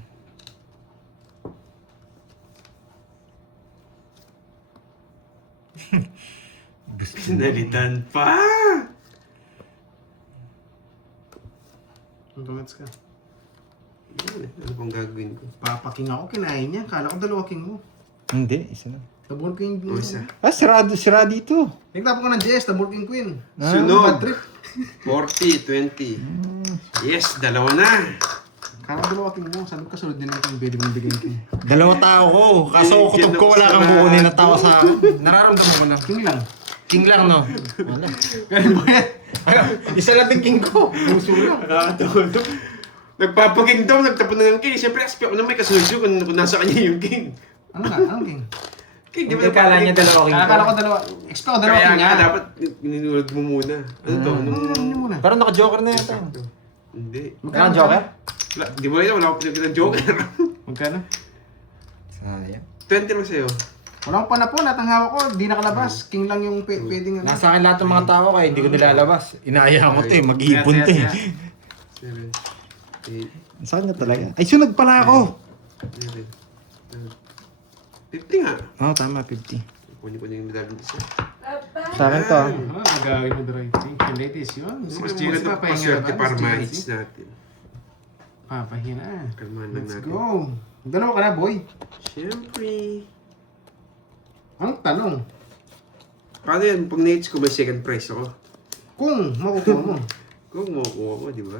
Pinalitan pa! Magpangats ka. Ano pang gagawin ko? Papaking ako, kinain niya. Kala ko dalawa king mo. Hindi, isa lang. Double king. O isa. Ah, sira dito. Nagtapo ko ng JS, double king queen. Sunog. Bad trip. 40, 20. Yes, dalawa na. Kala ko dalawa king mo. Sabi ko kasunod din ang king. Pwede mong bigyan king. Dalawa tao ko. Kaso Bigyan kutob ko, ako wala sa kang lahat. kukunin na tao sa akin. Nararamdaman mo na. King lang. King lang, no? Ano? Ganun ba yan? Isa lang din king ko. Puso lang. Nakakatawa to. Nagpapaking daw, nagtapon na ng king. Siyempre, expect ko na may kasunod yun kung nasa kanya yung king. Ano nga? Anong king? King, Hindi kala niya dalawa king ko. Akala ko dalawa. Expect ko dalawa Kaya king nga, nga. dapat ninunod mo muna. Ano to? Nung... Ano niyo muna? Pero naka-joker na yata. Hindi. Wala kang joker? Wala, di mo rin, wala akong pinagin ng joker. Magkano? Sayang. 20 lang sa'yo. Wala akong panapon. Lahat ng hawak ko. Di nakalabas. King lang yung pwedeng ano. Nasa akin lahat ng mga tao kaya hindi ko nilalabas. Inaaya ko to eh, mag-iipon to eh. 7, 8, Sa kanya talaga. Ay, sunod pala ako! 11, 50 nga. Oo, tama, 50. Kunin ko na yung medalyon isa. Sa akin to. Ah, magagawin mo the right thing. And ladies, yun. Kasi Mas muna Gina ito pa, pahinga paswerte na ba? para Mas Gina, ma-hits see? natin. Papahinga. Kalmahan lang Let's natin. go. Dalawa ka na, boy. Siyempre. Anong tanong? Paano yan? Pag na-hits ko, may second prize ako. Kung makukuha mo. Kung makukuha ko, di ba?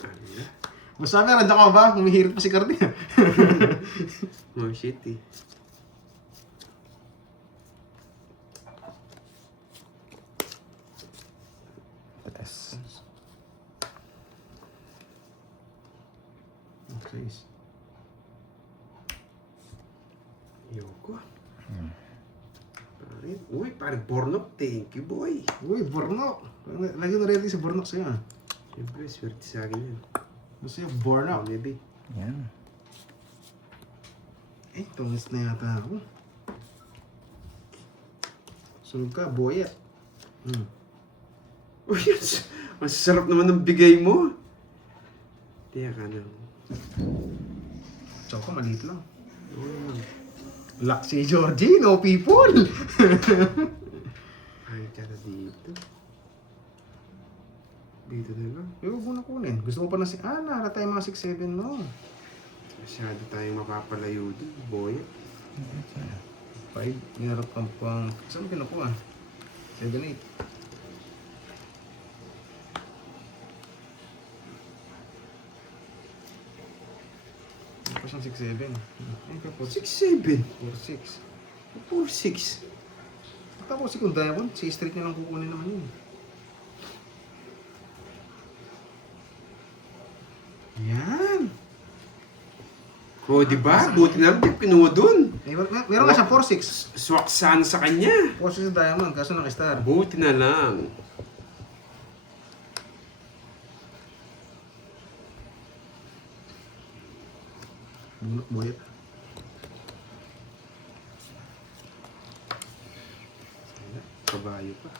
Ano? Basta ka, randa ka ba? Humihirap pa si Cardi. Oh shit eh. Patas. Okay. Yoko. Uy, parang Bornok. Thank you, boy. Uy, Bornok. Lagi na ready sa Bornok sa'yo. ah. Siyempre, swerte sa akin yan. Gusto yung Bornok. Maybe. Yan. Eh, tungis na yata ako. Sunod ka, boyet. Uy, masasarap naman ng bigay mo. Tiyak ka na. Choco, maliit lang. Oh, Laksi Georgie, no people. ay, ka na dito. Dito na lang. Eh, huwag mo na kunin. Gusto mo pa na si... Ah, nara tayo mga 6-7, no? Masyado tayong mapapalayo din, boy. 5, hinarap kang pang... Saan mo kinukuha? 7-8. Tapos ng 6-7. Ay, ka 6-7. 4-6. 4-6. Tapos si kung diamond, si street niya lang kukunin naman yun. Yan! O, di ba? Buti na lang, kinuha dun. Eh, meron nga siya 4-6. Swak sana sa kanya. 4-6 sa diamond, kaso naka-star. Buti na lang. Bunok boyet. Kabayo pa.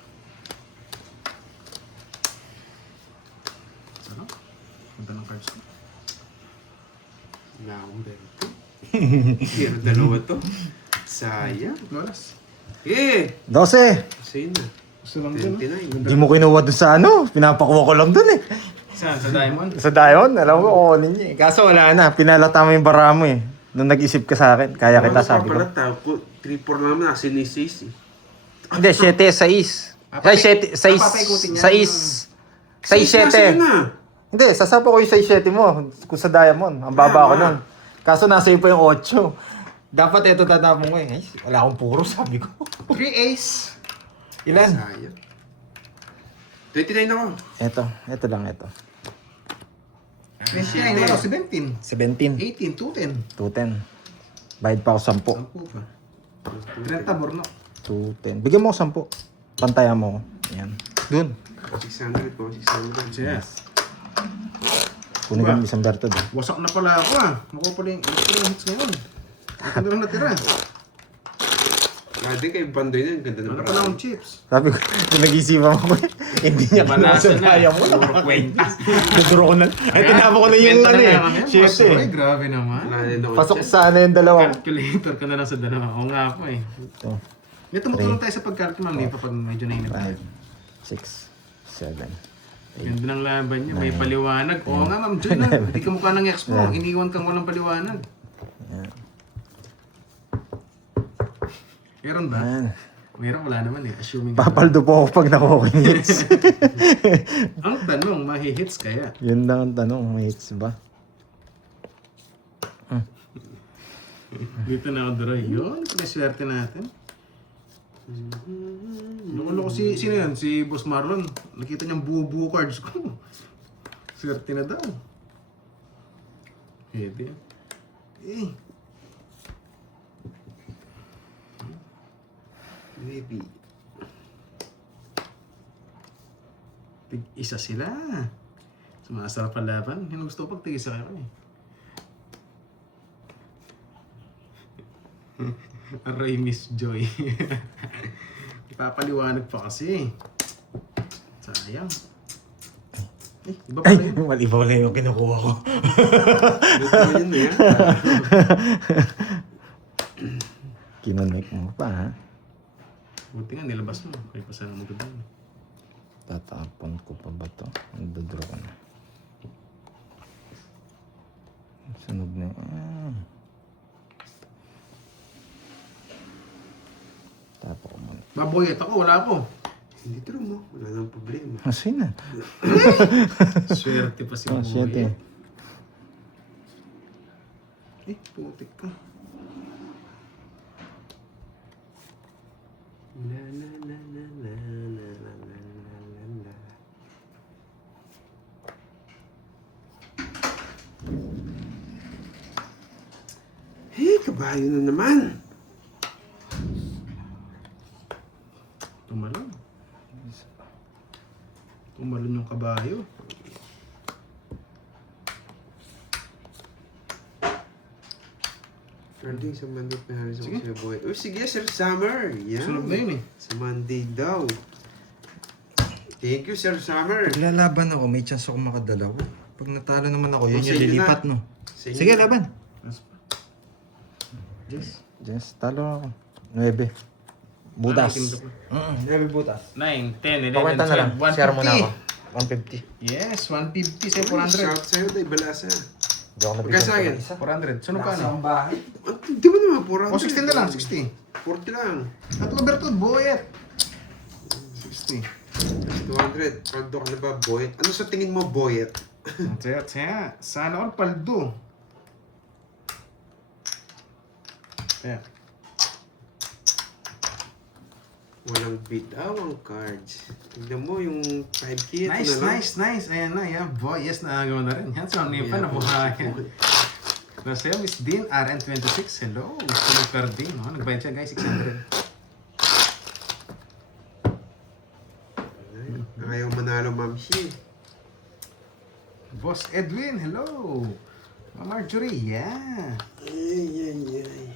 Sarap. Ganda ng cards ko. Wala akong bento. Pero dalawa to. Sayang. Lolas. Eh! 12! Sa'yo na. Gusto lang din. 29. Hindi mo kinuha dun sa ano. Pinapakuha ko lang dun eh. Saan? Sa diamond? Sa Dion, alam ko kukunin niya eh. Kaso wala na. Pinalata mo yung bara mo eh. Nung nag-isip ka sa akin. Kaya kita sabi ko. 3-4 lang naman. Nasa sinis eh. Hindi, 7, 6. Say 7, 6. 6, 7. na. Hindi, sasapa ko yung 6-7 mo. Kung sa Diamond. Ang baba ko nun. Kaso nasa iyo pa yung 8. Dapat ito tatapon ko eh. Ay, wala akong puro, sabi ko. 3 ace. Ilan? Sayang. 29 ako. Ito lang, ito. 29, wala, 17. 17. 18, 210. 210. Bayad pa ako 10. 10 pa. 30 borno. 210. Bigyan mo ako 10. Pantayan mo ko. Yan. Dun. 600 po. 600. Yes. Kunin ko yung isang berto doon. Wasak na pala ako ah. Makuha pala yung hits ngayon. Ito na lang natira. Dati kay Bandoy na, ang ganda ng Wala pa na akong chips. Sabi ko, nag-isipan ko hindi niya Banasa kinasa na. kaya mo. Puro kwenta. Duduro ko na. Ay, tinapa ko na yung Kwenta na ano nga eh. kami. Shit Ay, eh. grabe naman. Wala na ako. Pasok sana yung dalawa. Calculator ka na lang sa dalawa. Oo nga ako eh. Ito. May tumutulong tayo sa pagkalki, ma'am. Dito pag medyo nainip tayo. 5, 6, 7. Ganda ng laban niya. May paliwanag. Oo nga ma'am, Jun na. Hindi ka mukha ng expo. Iniwan kang walang paliwanag. Yan. Meron ba? Yan. Meron, wala naman eh. Assuming. Papaldo po ako pag nakuha yung hits. Ang tanong, mahi-hits kaya? Yun lang ang tanong, may hits ba? Dito na ako dry. Yun, swerte natin. Loko-loko sino yan? Si Boss Marlon. Nakita niyang buo-buo cards ko. Swerte na daw. Pwede. Eh. Maybe. Tig-isa sila. Sumasarap ang laban. Yung gusto ko pag tig-isa kayo eh. Aray, Miss Joy. Ipapaliwanag pa kasi. Sayang. Eh, iba Ay, pala yun. mali ba wala yung kinukuha ko? Ito yun na yan. Kinonek mo pa ha? Buti nga, nilabas mo. Kaya pa sana maganda. Tatapon ko pa ba to? Nagdodraw ko na. Sunog na yan. Tapo ko muna. Baboyet ako, wala ako. Hindi true mo. Wala nang problema. Asin na. Swerte pa si Oh, shit eh. Eh, putik ka. La la la la la la la la la la. Hey, kabayo na naman. Tumalon. Tumalon yung kabayo. Pwede sa Monday pa halos Sige. ako sa buhay. Oh, sige, Sir Summer. Yan. Sunog na yun eh. Sa Monday daw. Thank you, Sir Summer. Lalaban ako, may chance ako makadalaw. Pag natalo naman ako, yun Oh, sa yung inyo lilipat na. no. Sa inyo. Sige, laban. Yes. Yes, talo ako. 9. Butas. Ah, 9 butas. 9, 10, 11, Pakwenta na lang. 12, Share mo na 150. ako. 150. Yes, 150 sa Uy, 400. shout sa'yo, Day Balasa. Hindi ako Magkano sa akin? 400. Sunog ka na. bahay. Di mo naman, 400. O, 16 na lang, 60. 40 lang. Tatlo Bertod, boyet. 60. 200. Paldo ka na ba, Boyet? Ano sa tingin mo, Boyet? Tsaya. Sana all paldo. Kaya. Walang bitaw ang cards. Tignan mo yung 5K. ito Nice, na lang. nice. Ayan na, yan. Boy, yes, naagawa na rin. Yan, so ano pa, nabuhayan. Nasa'yo, Miss Dean, RN26. Hello, gusto ng Cardin. Oh, nagbayad siya, guys, 600. Ayaw manalo, Ma'am Shi. Boss Edwin, hello. Ma'am Marjorie, yeah. Ay.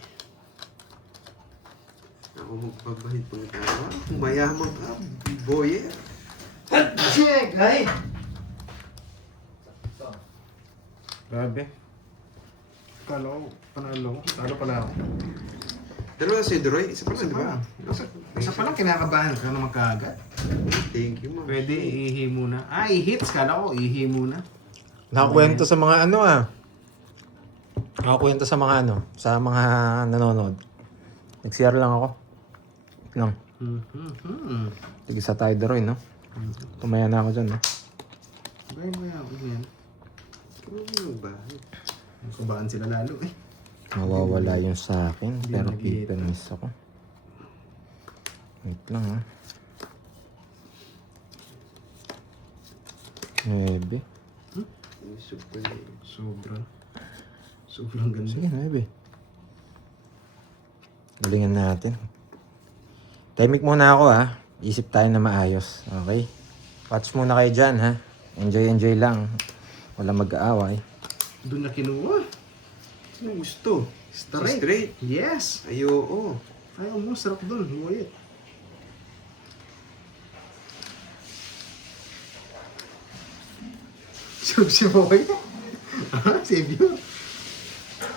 Ako magpabahid pang tawa. Mayaman ka, Boyet. Check! Ay! Grabe. Kala ko, panalo ko. Talo pala ako. Dalawa si Droy. Isa pa lang, di ba? Isa pa lang kinakabahan ka na magkaagad. Thank you, Ma'am. Pwede ihi muna. Ah, i-hits. Kala ko, ihi muna. Nakakwento sa mga ano ah. Nakakwento sa mga ano. Sa mga nanonood. Nag-CR lang ako. Lang. Sige sa tayo Roy, no? Tumaya na ako dyan, no? Gaya mo yan. Ano ba? Kabahan sila lalo eh. Mawawala yung sa akin. Hindi Pero nag-hit. people miss ako. Wait lang, ha? 9. Super. Sobrang ganda. Sige, 9. Galingan natin. Timing muna ako, ha? Isip tayo na maayos. Okay? Watch muna kayo dyan, ha? Enjoy lang. Wala mag-aaway. Doon na kinuha. Sino gusto? Straight. Straight. Yes. Ay, oo. Ayaw mo, sarap doon. Buhay. Siyog si Boy. Ah, savior.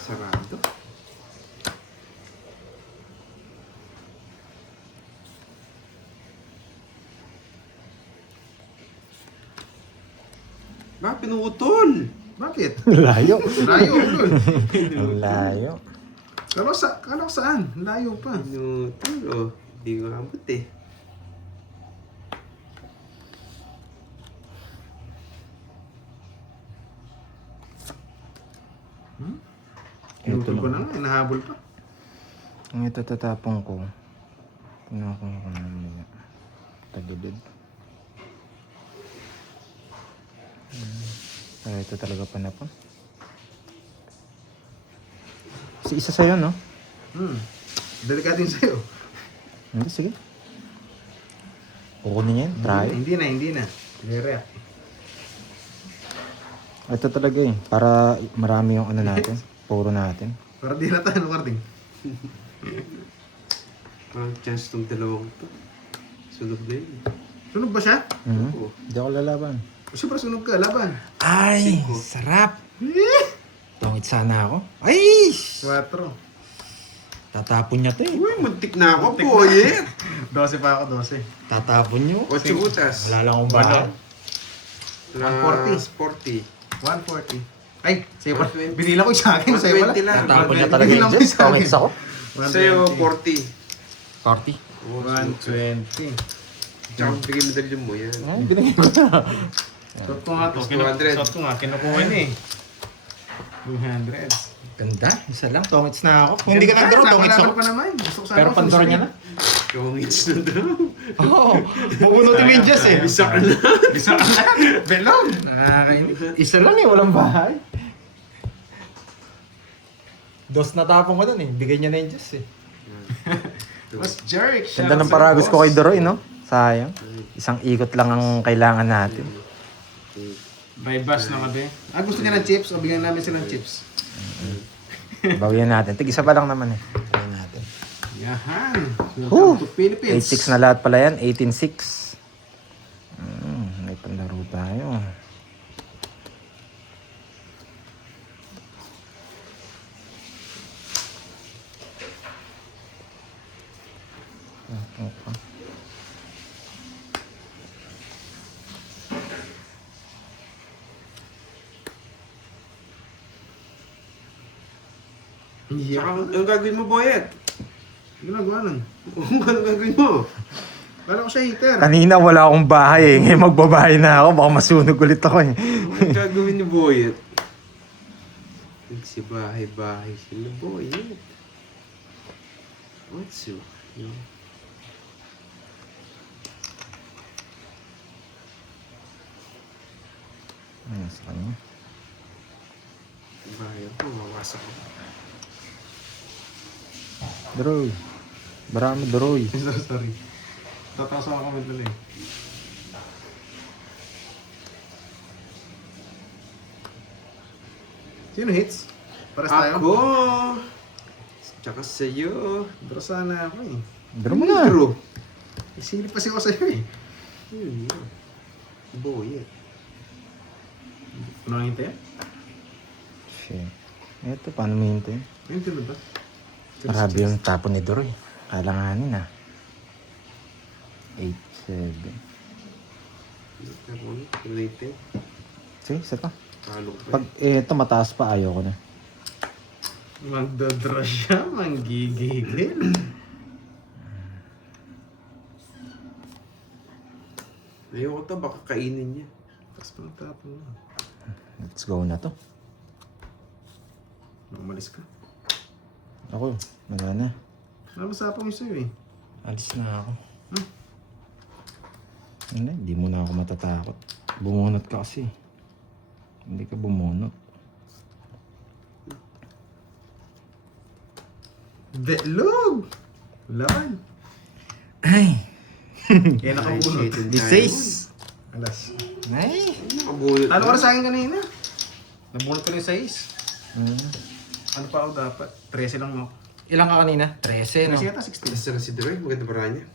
Sarado. Bakit pinutol? Bakit? Layo. Layo doon. Ang layo. Kala ko saan? Layo pa. Pinutol, oh. Hindi ko abot eh. Pinutol ko na nga, nahabol pa. Ang ito tatapong ko. Pinakong ko na niya. Tagilid. Pero ito talaga panapon. Si isa sa'yo, no? Delikado yun sa'yo. Hindi, sige. Kukunin niya yun. Try. Hindi na. Direct. Ito talaga eh. Para marami yung ano natin. Puro natin. Para di na tayo, Karting. Parang chance tong dalawang to. Sunog na yun. Sunog ba siya? Oo. Hindi ako lalaban. Siyempre sunog ka, laban. Ay! Sarap! Tungit sana ako. Ay! 4. Tatapon niya to eh. Uy, muntik na ako, boy. 12 pa ako, 12. Tatapon niyo. 8 utas. Wala lang akong bahan. 40. 140. Ay, sa'yo pala. 120. Binila ko sa akin, sa'yo pala. 120 lang. Tatapon niya talaga Bigyan yung mo Diyos. sa akin. Tungit ako. Sa'yo, 40. 40. 120. Tsaka bigay medalyon mo yan. Ay, binigyan mo na. Shot ko nga to. Plus 200. Shot ko nga, kinukuha niya eh. 200. Ganda. Isa lang. Tungits na ako. Kung hindi ka nagdaro, tungits ako. pa naman. Gusto ko sana Pero ako pandoro susunod. niya na. Kongits na daw. Oo. Bubunutin mo yung Diyos eh. Bisa ka na. Bisa ka na. Belong. Nakakainis. Isa lang eh. Walang bahay. Dos na tapong ko dun eh. Bigay niya na yung Diyos eh. Mas jerk. Ganda ng paragos ko kay Doroy, no? Sayang. Isang ikot lang ang kailangan natin. By bus na kami. Ah, gusto niya ng chips? O bigyan namin sila ng chips. Bawian natin. Tig isa pa lang naman eh. Bawian natin. Yahan. Whew! Welcome to Philippines. 8-6 na lahat pala yan. 18-6. May panlaro tayo. Okay. Tsaka, anong gagawin mo, Boyet? Ginagawa nun. Anong gagawin mo? Kala ko siya heater. Kanina wala akong bahay eh. Ngayon magbabahay na ako. Baka masunog ulit ako eh. Anong gagawin ni Boyet? Nagsibahay-bahay sila, Boyet. What's up? No? Ayun sa kanya. Bahay ako, mawasak ako. Doroy. Barami Doroy. Sorry. Tataas ako comment lang eh. Sino hits? Paras tayo? Ako! Tsaka sa'yo. Draw sana ako eh. Doro mo na. Pero, Isilip kasi ako sa'yo eh. yun yun. Boyet. Ano ang hintay? Shit. Eto, paano mo hintay? Ayun, sino ba? Grabe yung tapon ni Doroy. Kalanganin ah. 8-7. Ako, related. Sige, isa pa. Talo ko Pag eto mataas pa, ayaw ko na. Magdodraw siya, manggigigil. Ayoko to, baka kainin niya. Tapos pang tapon mo. Let's go na to. Umalis ka. Ako, wala na. Namasapang yung sa'yo eh. Alis na ako. Hindi mo na ako matatakot. Bumunot ka kasi. Hindi ka bumunot. Betlog! Laban. Ay! Kaya nakabunot. Shit, Di 6! Alas. Ay! Nakabunot Talo ka na. na sa akin kanina. Nabunot ka rin sa 6. Hmm. Ano pa ako dapat? 13 lang mo. Ilang ka kanina? 13, no? Kasi yata 16. Basta na si Droy, maganda para niya.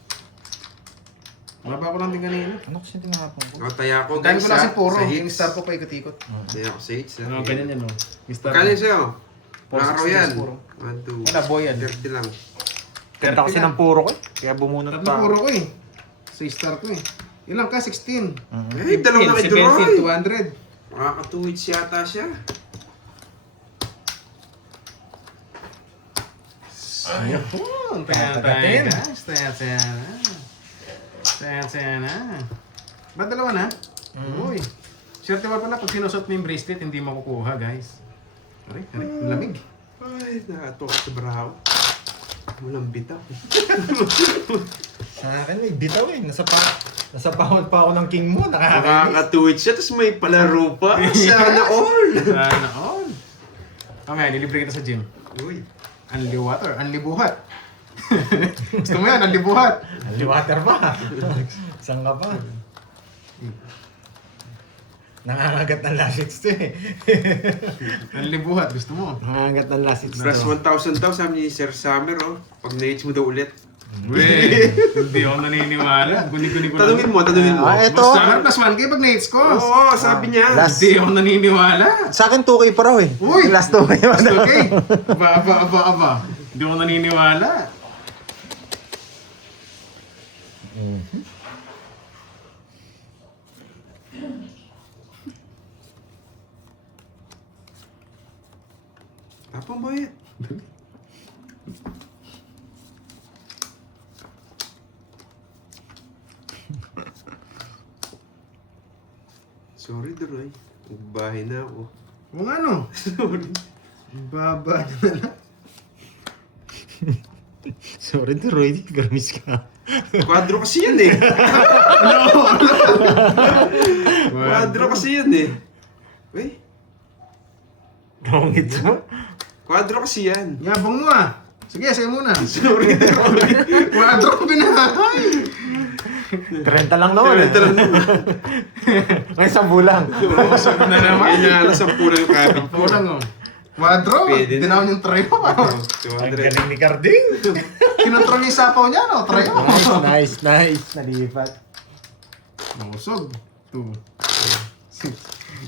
Wala pa ako lang din kanina. Ano kasi tinakapon ko? Taya ko Dahil guys ko lang ha, si Puro. sa Yung hits. star ko pa ikot-ikot. Taya ko sa hits ha. Ganyan yan, oh. Mr. Kano yun sa'yo? 460 Nakaraw yan. Puro. 1, 2, Wala, boy yan. 30 lang. Ganda kasi ng puro ko eh. Kaya bumunot Tatlo pa. Puro ko eh. Sa star ko eh. Ilang ka? 16. Eh, dalawa na kay Droy. 200. Makaka 2 hits yata siya. Ayun. Tayan, guys. Tayan na. Ba't dalawa na? Uy. Swerte pa pala pag sinusot mo yung bracelet, hindi makukuha guys. Aray, lamig. Ay, nakatok sa braho. Walang bitaw. Sa akin may bitaw eh. Nasa pahod pa ako ng king mo. Nakakainis. Makaka 2 hits siya, tapos may palaro pa. Sana all. Sana all. Okay, nilibre kita sa gym. Uy. Unli water, unli buhat. Gusto mo yan, unli buhat. Liwater pa. Saan ka pa? Nangangagat ng lasits to eh. Unli buhat, gusto mo? Nangangagat ng lasits to. Plus 1,000 daw, sabi ni Sir Summer, oh. Pag na-hits mo daw ulit. Weh, hindi ako naniniwala. Guni-guni ko Tanungin mo. Ah, eto. Summer plus 1K pag na-hits ko. Oo, sabi niya. Last. Hindi ako naniniwala. Sa akin 2K pa raw eh. Uy! Last 2K pa daw. Okay. Aba. Hindi ako naniniwala. Tapang boy. Sorry, Droy. Magbahay na ako. Kung ano? Sorry. Baba na lang. Sorry to Roy, gramis ka. Quadro kasi yan eh. Quadro kasi yan eh. Uy, Gawangit mo. quadro kasi yan. Yabang mo ah. Sige, sa'yo muna. Sorry, Droy. Quadro ko binahay. 30 lang naman. 30 lang naman. May 10 lang. Usap na naman. Kaya na 10 lang yung kabit ko. Kulang oh. Quadro. Pwede na. Tinawag yung trio. Ang 200. galing ni Carding. Kinontrol niya yung sapaw niya, no? Trio. Nice. Nalipat. Mausog. 2.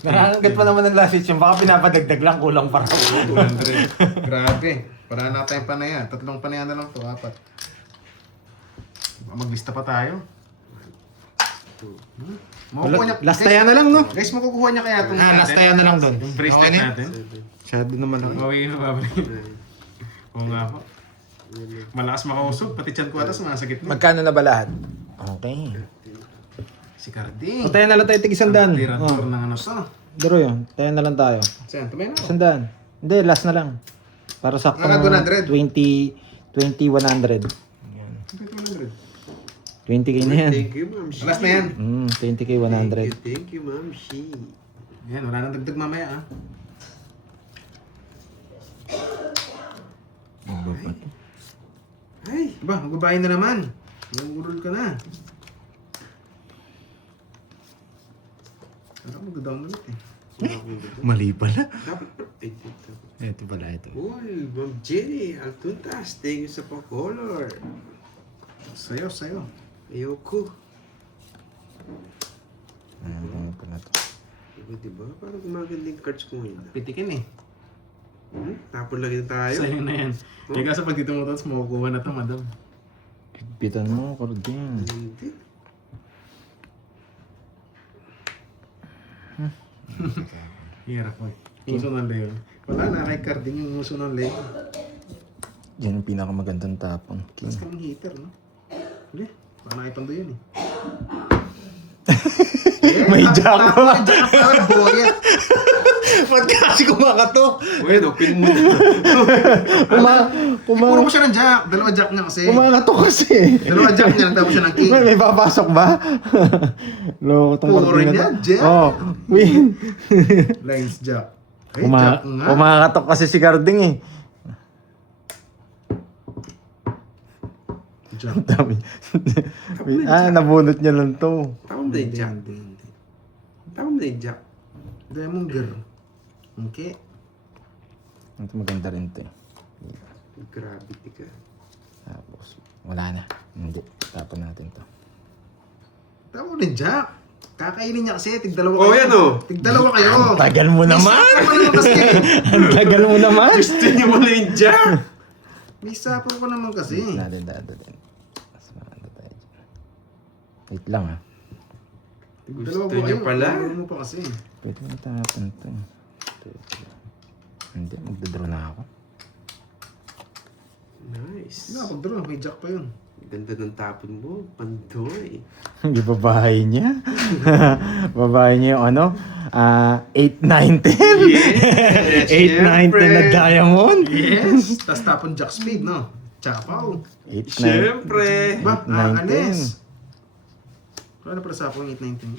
Nakakagat pa naman ng lasits yung baka pinapadagdag lang, kulang pa raw. 200. Grabe. Para na tayong panaya. 3 panaya na lang to. 4. Maglista pa tayo. Makukuha niya. Last taya na lang, no? Guys, makukuha niya kaya itong... Last taya na lang doon. Yung bracelet Okay na? natin. Masyado naman ako. Bawi na babalik. Oo nga po. Malakas makausog. Pati chan ko atas masakit na. Magkano na ba lahat? Okay. Si Carding. O tayo na lang tayo tig-100. Tirador ng ano. Saan? Daro yun. Tayo na lang tayo. Saan? Tumay na. 100. Hindi, last na lang. Para saktong Mga 100. 20, 100. 20k na yan. Thank you, Ma'am Shi. Last na yan. 20k 100. Thank you, Ma'am Shi. Yan, wala nang dagdag mamaya ah. Ay, Diba, magbabayin na naman. Nangurul ka na. Parang mag-down ulit eh. Mali pala. dapat pa. Ay, dapat. Ito pala ito. Uy, Ma'am Jenny Altuntas, thank you sa pa-color. Sayo, sayo. Ayoko. Ano pala ito? Diba? Parang gumagandang cards ko ngayon. Pitikin eh. Tapon lagi na tayo. Sa'yo na yan. Kaya kasi pag dito mo tapos makukuha na ito, madam. Pitan mo, Carding. Hindi. Hirap mo. Puso ng leon. Wala na, kay Carding yung uso ng leg. Yan yung pinakamagandang tapon. King. Tapos kaming heater, no? Hindi, baka nakipando yun eh. May jack pa. May jack pa, boyet. Ba't kasi kumakato? Wait, open mo. Puro ko siya ng jack. Dalawa jack niya kasi. Kumakato kasi. Dalawa jack niya, nagtapos siya ng king. May papasok ba? Loko tong Puro Carding rin na yan, to. jack. Oh, win. Lines jack. Ay, jack nga. Kumakatok kasi si Carding eh. Jack. Dami. Nabunot niya lang to. Tama mo na yung jack. Tama mo na yung jack. Demon girl. Okay. Ito maganda rin to eh. Gravity ka. Tapos, wala na. Hindi. Tapon natin to. Tama din, Jack. Kakainin niya kasi, tig-dalawa Oh, kayo. yan oh. Tig-dalawa kayo. Ang tagal mo naman! May sapaw ka naman kasi. Ang tagal mo naman! Gusto niyo mo na yung Jack! May sapaw ka naman kasi. Natin dadalhin. Mas maganda tayo dyan. Wait lang ah. Tig-dalawa Gusto po niyo kayo. pala? Ano mo pa kasi. Pwede mo tapon to. Hindi, magdodraw na ako. Nice. Pag-draw, may Jack pa yun. Ganda ng tapon mo, Pandoy. Hindi babae niya. Babae niya yung ano? 8-9-10. Yes, 8-9-10 na diamond. Yes! Tapos tapon Jack Spade, no? Chapaw. 8-9. Siyempre! Ba, 8-9-10. alis. Ano pala sa akong 8-9-10?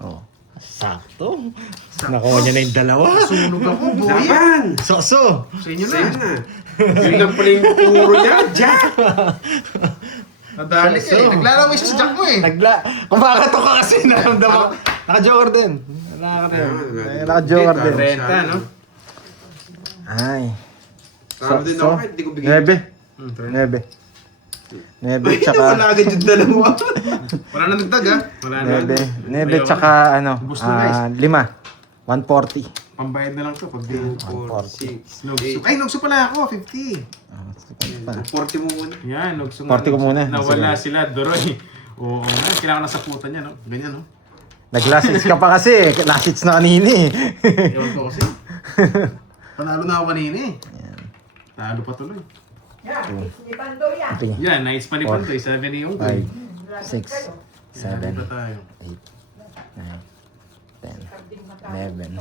Oh. Sakto. Nakuha niya na yung dalawa. Sunog ako, boy. Laban! So. Sa inyo na. Sa'yo na. Yun lang pala yung puro niya, Jack! Nadali ka eh. Naglalaway siya sa Jack mo eh. Kumakato ka kasi naramdaman. Naka-joker din. Naka-joker din. Renta, no? Ay. Tama din ako kahit di ko bigay. 9. 9 Ay, tsaka... wala agad yung dalawa. Wala na nagdag ah. Wala na. 9 tsaka ano, Ubus na, guys. 5. 140. Pambayad na lang to pag di. 4, 6, Nugso. Ay, nugso pala ako. 50. Ah, sige pa. 40 mo muna. Yan, nugso 40 ko muna. Nawala Sige. sila, Doroy. Oo nga, kailangan na sa puta niya, no? Ganyan, no? Nag-last hits ka pa kasi. Last hits na kanina eh. Ewan ko kasi. Panalo na ako kanina eh. Talo pa tuloy. Yan, ni Pando yan. 3, Yan, nice pa ni Four. Pantoy. 7 yung 5, Grabe 6, kayo. 7, pa tayo. 8, 9, 10, Kabing matalo. 11.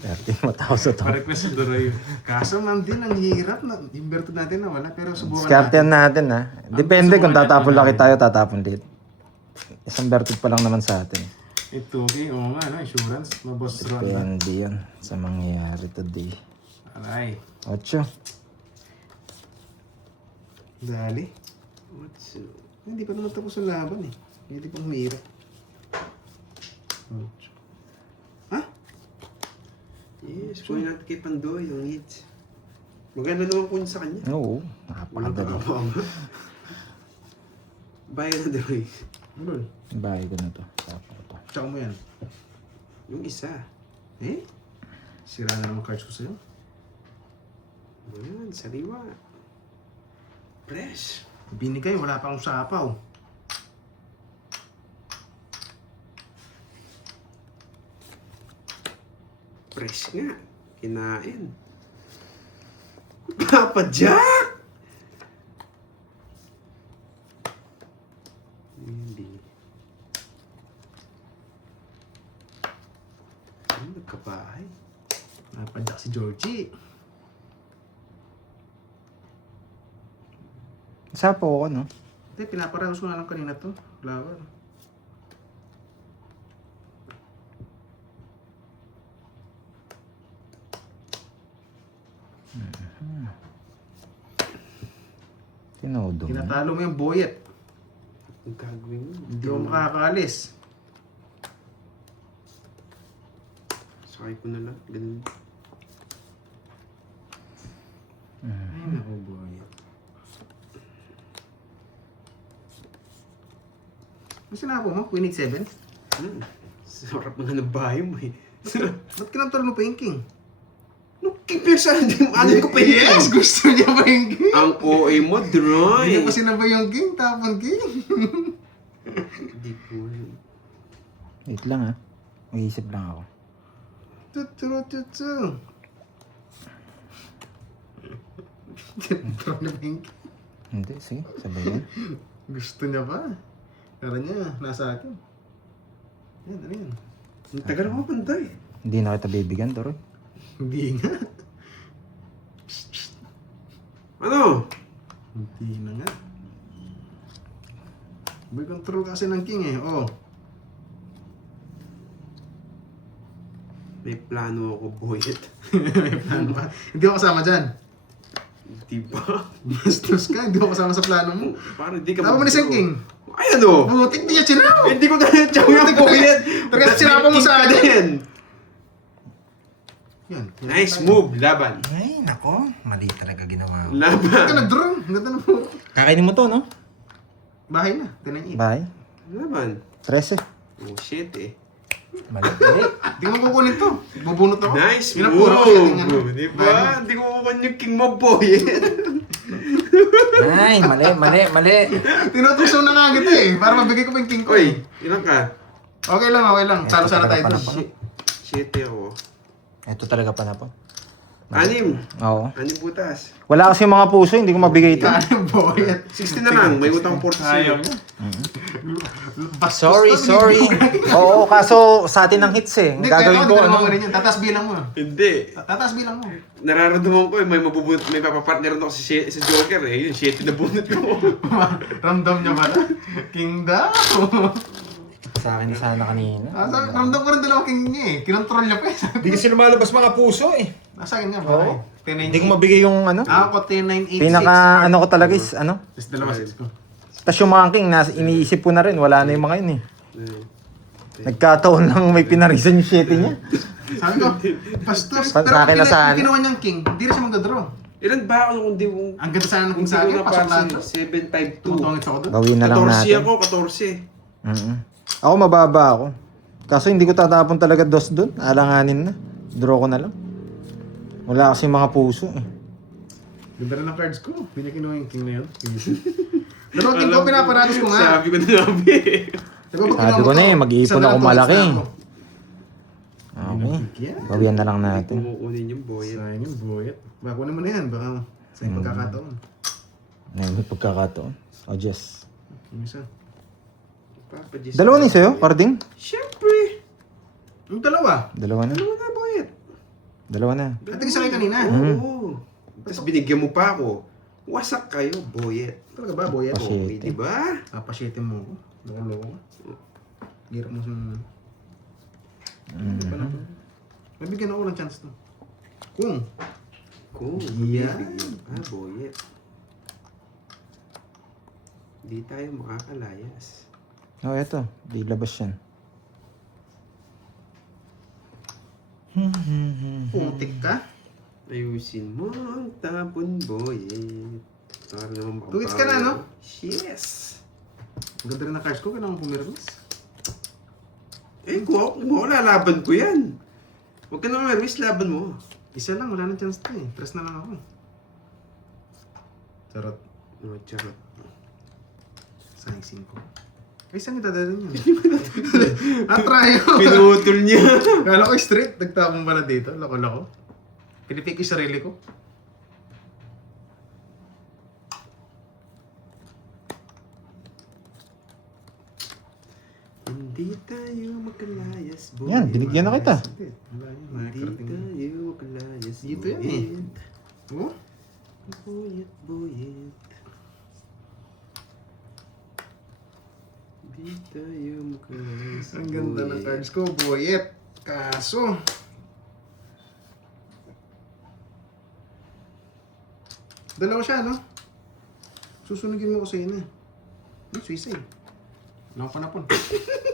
13 mataos sa to. Pa-request si Doroy. Kaso man din, ang hirap na. Inverted natin na wala. Pero subukan Discartean natin ha. Depende kung tatapon laki tayo, tatapon dito. Isang verted pa lang naman sa atin. Ito, okay. Oo nga, no? Insurance. Mabos ron. Depende yan sa mangyayari today. Aray. 8. Dali. What's Hindi pa naman tapos ang laban eh. Hindi pang humirap. Ha? Yes, kunin natin kay Pandoy yung hits. Maganda naman kunin sa kanya. Oo, Walang napakadali. kakapama. Bayan na Doy. Ano? Bahay ko na to. Tapos ko to. Tsaka mo yan. Yung isa. Eh? Sira na naman cards ko sa'yo. Ayan, sariwa. Fresh. Binigay, wala pang sapaw. Fresh nga. Kinain. Papa Jack! Hindi. Ano, nagkabahay? Napadyak si Georgie. Sapo ako, no? Hindi, pinaparehos ko nga lang kanina to. Flower. Tinodo mo. Tinatalo mo yung boyet. Ang gagawin mo. Hindi mo makakaalis. Sakay ko na lang. Ganun. Ay, naku boyet. Ano sinabi mo? Winning 7? Sarap nga ng bahay mo eh. Ba't kinantalo mo pa yung king? Nung kipirsa, ano ko pa yun? Yes! Gusto niya pa yung king! Ang OA mo, Hindi Droy. niya pa sinabay yung king, tapon king. Hindi po. Wait lang ha. Mag-iisip lang ako. Tutsu. Tinatalo niya pa yung king. Hindi, sige. Sabay yan. Gusto niya pa. Kala niya, nasa akin. Yan, ano yan? Ang tagal mo, Pandoy. Hindi na kita bibigyan, Toroy. Hindi nga. Ano? Hindi na nga. May control kasi ng king eh. Oh. May plano ako, boyet. May plano ba? Hindi ako kasama dyan. Di ba? Bastos ka, hindi ako kasama sa plano mo. Parang di ka Tama mo ni Sen King. Ay, ano? Butik niya chinaw. Hindi ko dahil tiyaw yung boyet. Kasi sinapa mo sa akin. Din. Yan. Nice move, laban. Ay, nako. Mali talaga ginawa ko. Ang ganda Laban. nag-draw. Ang ganda na po. Kakainin mo to, no? Bahay na. 1098. Bye. Laban. 13. Oh shit eh. Mali. Mali. Hindi ko makukunin to. Bubunot ako. Nice Yun ang move. puro ko yung ano. Di ba? Hindi ko kukuha yung king mo boy. Ay, mali. Tinutusaw na nga kita eh. Para mabigay ko pa yung king ko. Oy, ilan ka? Okay lang. Talo sana tayo doon. Shit ako. Ito talaga panapon. 6. Oo. 6 butas. Wala kasi mga puso, hindi ko mabigay ito. Ano boy? 60 na lang. May utang 40 sa'yo. Sorry. Oo, kaso sa atin ang hits eh. Hindi, Gagawin ko ano. rin yan. Tatas bilang mo. Hindi. Tatas bilang mo. Nararamdaman ko eh, may mabubunot, may papapartner ako sa Joker eh. Yun, shit na bunot ko. Ramdam niya ba na? King daw. Sa akin sana kanina. Ramdam ko rin dalawa king niya eh. Kinontrol niya pa eh. Hindi kasi lumalabas mga puso eh. Nasa akin nga Oo. ba? Hindi ko mabigay yung ano. Ako 10986. Pinaka ano ko talaga is ano. Is dalawa 6 ko. Tapos yung mga king, iniisip ko na rin, wala na yung mga yun eh. Nagkataon lang may pinarisan yung shitty niya. Sabi ko, bastos. Sa akin na sana. Kung kinuha niyang king, hindi rin siya mag-draw. Ilan ba ako kung di mo... Ang ganda sana ng Kung king sa akin, di ko pasok na napansin, ito. 752. Tumutungit ako doon. Gawin na lang 14 natin. ako, 14. Ako mababa ako. Kaso hindi ko tatapon talaga dos doon. Alanganin na. Draw ko na lang. Wala kasi mga puso eh. Ganda rin ang cards ko. Hindi niya kinuha yung king na yun. Dalawang king ko, pinaparatos ko nga. Sabi ko na sabi. Sabi ko na eh, mag-iipon ako malaki. Okay. Yeah. Gawin na lang natin. Kumukunin yung boy. Sayang yung boyet. Baka kunin mo na yan. Baka sa yung pagkakataon. Ngayon may pagkakataon. O Jess. Yung isa. Dalawa na yung sa'yo, Carding? Siyempre. Yung dalawa. Dalawa na. Ano na boyet? Dalawa na. At isa kayo kanina. Oo. Tapos binigyan mo pa ako. Wasak kayo, boyet. Talaga ba, boyet? Pasyete. Okay, di ba? Papasyetin mo ako. Loko-loko ka. Hirap mo sa... Nabigyan ako ng chance to. Kung. Kung Yeah. mabibigyan ka, boyet. Di tayo makakalayas. Oh, eto. Di labas yan. Putik ka. Ayusin mo ang tapon, boyet. Para naman makabawi. 2 hits ka na, no? Yes! Ang ganda rin ng cards ko. Kailangan pumirmis. Eh, kung ako lalaban ko yan. Huwag ka naman mermis, laban mo. Isa lang. Wala nang chance to eh. 3 na lang ako. Charot. Oh, charot. Sayang 5. Ay, saan itadalhin yun? Atrayo! Pinutol niya. Kala ko straight. Nagtapong pala dito. Lako-lako. Pinipik yung sarili ko. Hindi tayo makalayas, boy. Yan, binigyan na kita. Wala yun. Hindi Nakakarating yun. tayo makalayas, Dito yan eh. Oh? Boyet, boyet. Hindi tayo makalayas, Ang ganda ng boyet. cards ko, boyet. Kaso, dalawa siya, no? Susunugin mo ko sa ina. Suicide. Wala ko na po.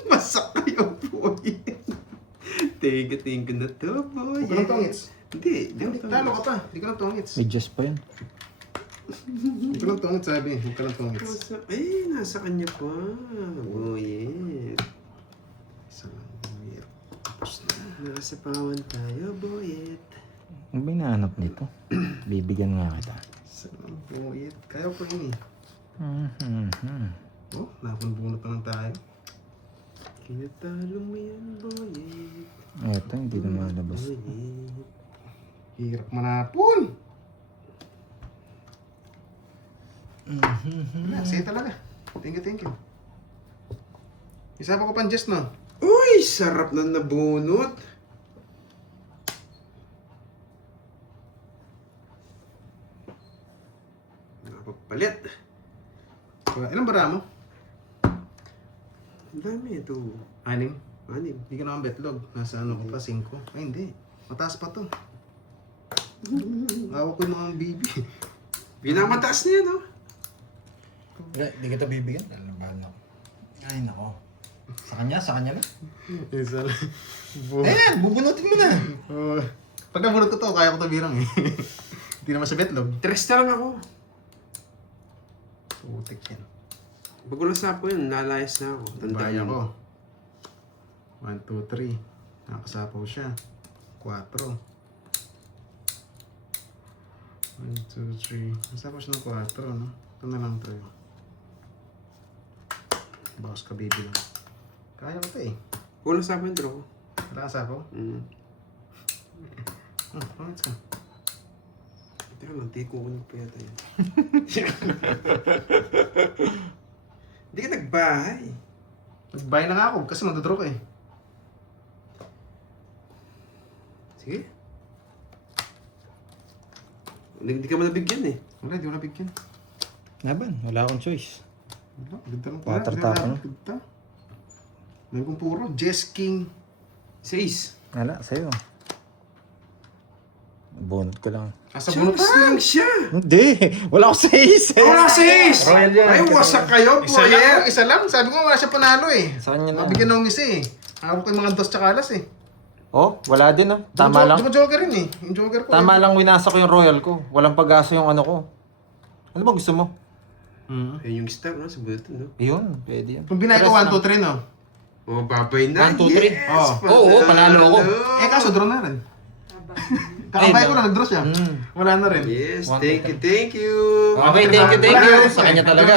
Masak kayo, boyet. Thank you na to, boyet. Huwag ka ng tongits. Hindi, Hindi, talo ka pa. Hindi ka ng tongits. May Jess pa yun. Huwag ka ng tongits, sabi. Huwag ka ng tongits. Masak, eh, nasa kanya pa. Boyet. Isa lang. Boyet. Tapos na. Nasa pawan tayo, boyet. Ano ba hinahanap nito? Bibigyan nga kita. Isa lang. Boyet. Kaya ko yun eh. Mhm. Oh, nakapun-bunot na lang tayo. Kinatalo mo yan, boyet. Ito, hindi na malabas. Boyet. Hirap manapon. Sige talaga. Thank you. Isa pa ko pang Jess, no? Uy, sarap na nabunot. Nakapalit. Ilang bara mo? Ang dami ito. 6. Anim. Hindi ka naman betlog. Nasa ano ko pa, 5. Ay, hindi. Mataas pa to. Hawak ko yung mga bibi. Pinamataas niya, no? Hindi kita bibigyan. Laban ako. Ay, nako. Sa kanya na. Isa lang. Ayan, bubunutin mo na. Oh, Pag nabunot ko to, kaya ko to birang eh. Hindi naman sa betlog. Tres na lang ako. Putik yan. Pag ulasap ko yun, nalayas na ako. Baya Tandaan ko. mo. 1, 2, 3. Nakasapaw siya. 4. 1, 2, 3. Nasapaw siya ng 4, no? Ito na lang to yun. Bakas ka baby lang. Kaya ko to eh. Pag ulasap ko yun, draw ko. Wala ka sapaw? Pangit ka. Teka lang, tiko ko pa yata yan. Hindi ka nagbahay. Nagbayad na nga ako kasi magdodraw ka eh. Sige. Hindi ka man nabigyan eh. Wala, di ko nabigyan. Laban, wala akong choice. Wala, ganda lang Water Hindi tap, wala, no? Ganda. Meron kong puro. Jess King. 6. Wala, sa'yo. Bunot ko lang. Asa bunot Chance lang siya. Hindi! Wala akong 6 eh! Wala 6! Royal yan. Ay, wasak kayo, Isa boyer! lang, isa lang. Sabi ko wala siya panalo eh. Sa kanya na. Mabigyan ng isa eh. Hawak ko yung mga dos tsaka alas eh. Oh, wala din ah. Tama lang. Di ba joker rin eh. Yung joker ko. Tama lang winasa ko yung royal ko. Walang pag-asa yung ano ko. Ano ba gusto mo? Ayun yung star, no? Sa buto, no? Yun, pwede yan. Kung binay ko 1, 2, 3 no? Oh, babay na. 1, 2, 3. Yes! Oo, panalo ako. Eh kaso draw na rin. Kakabay ko na nag-draw siya. Wala na rin. Yes, 1, 2, thank you, thank you. Okay, thank you, thank you. Sa kanya talaga.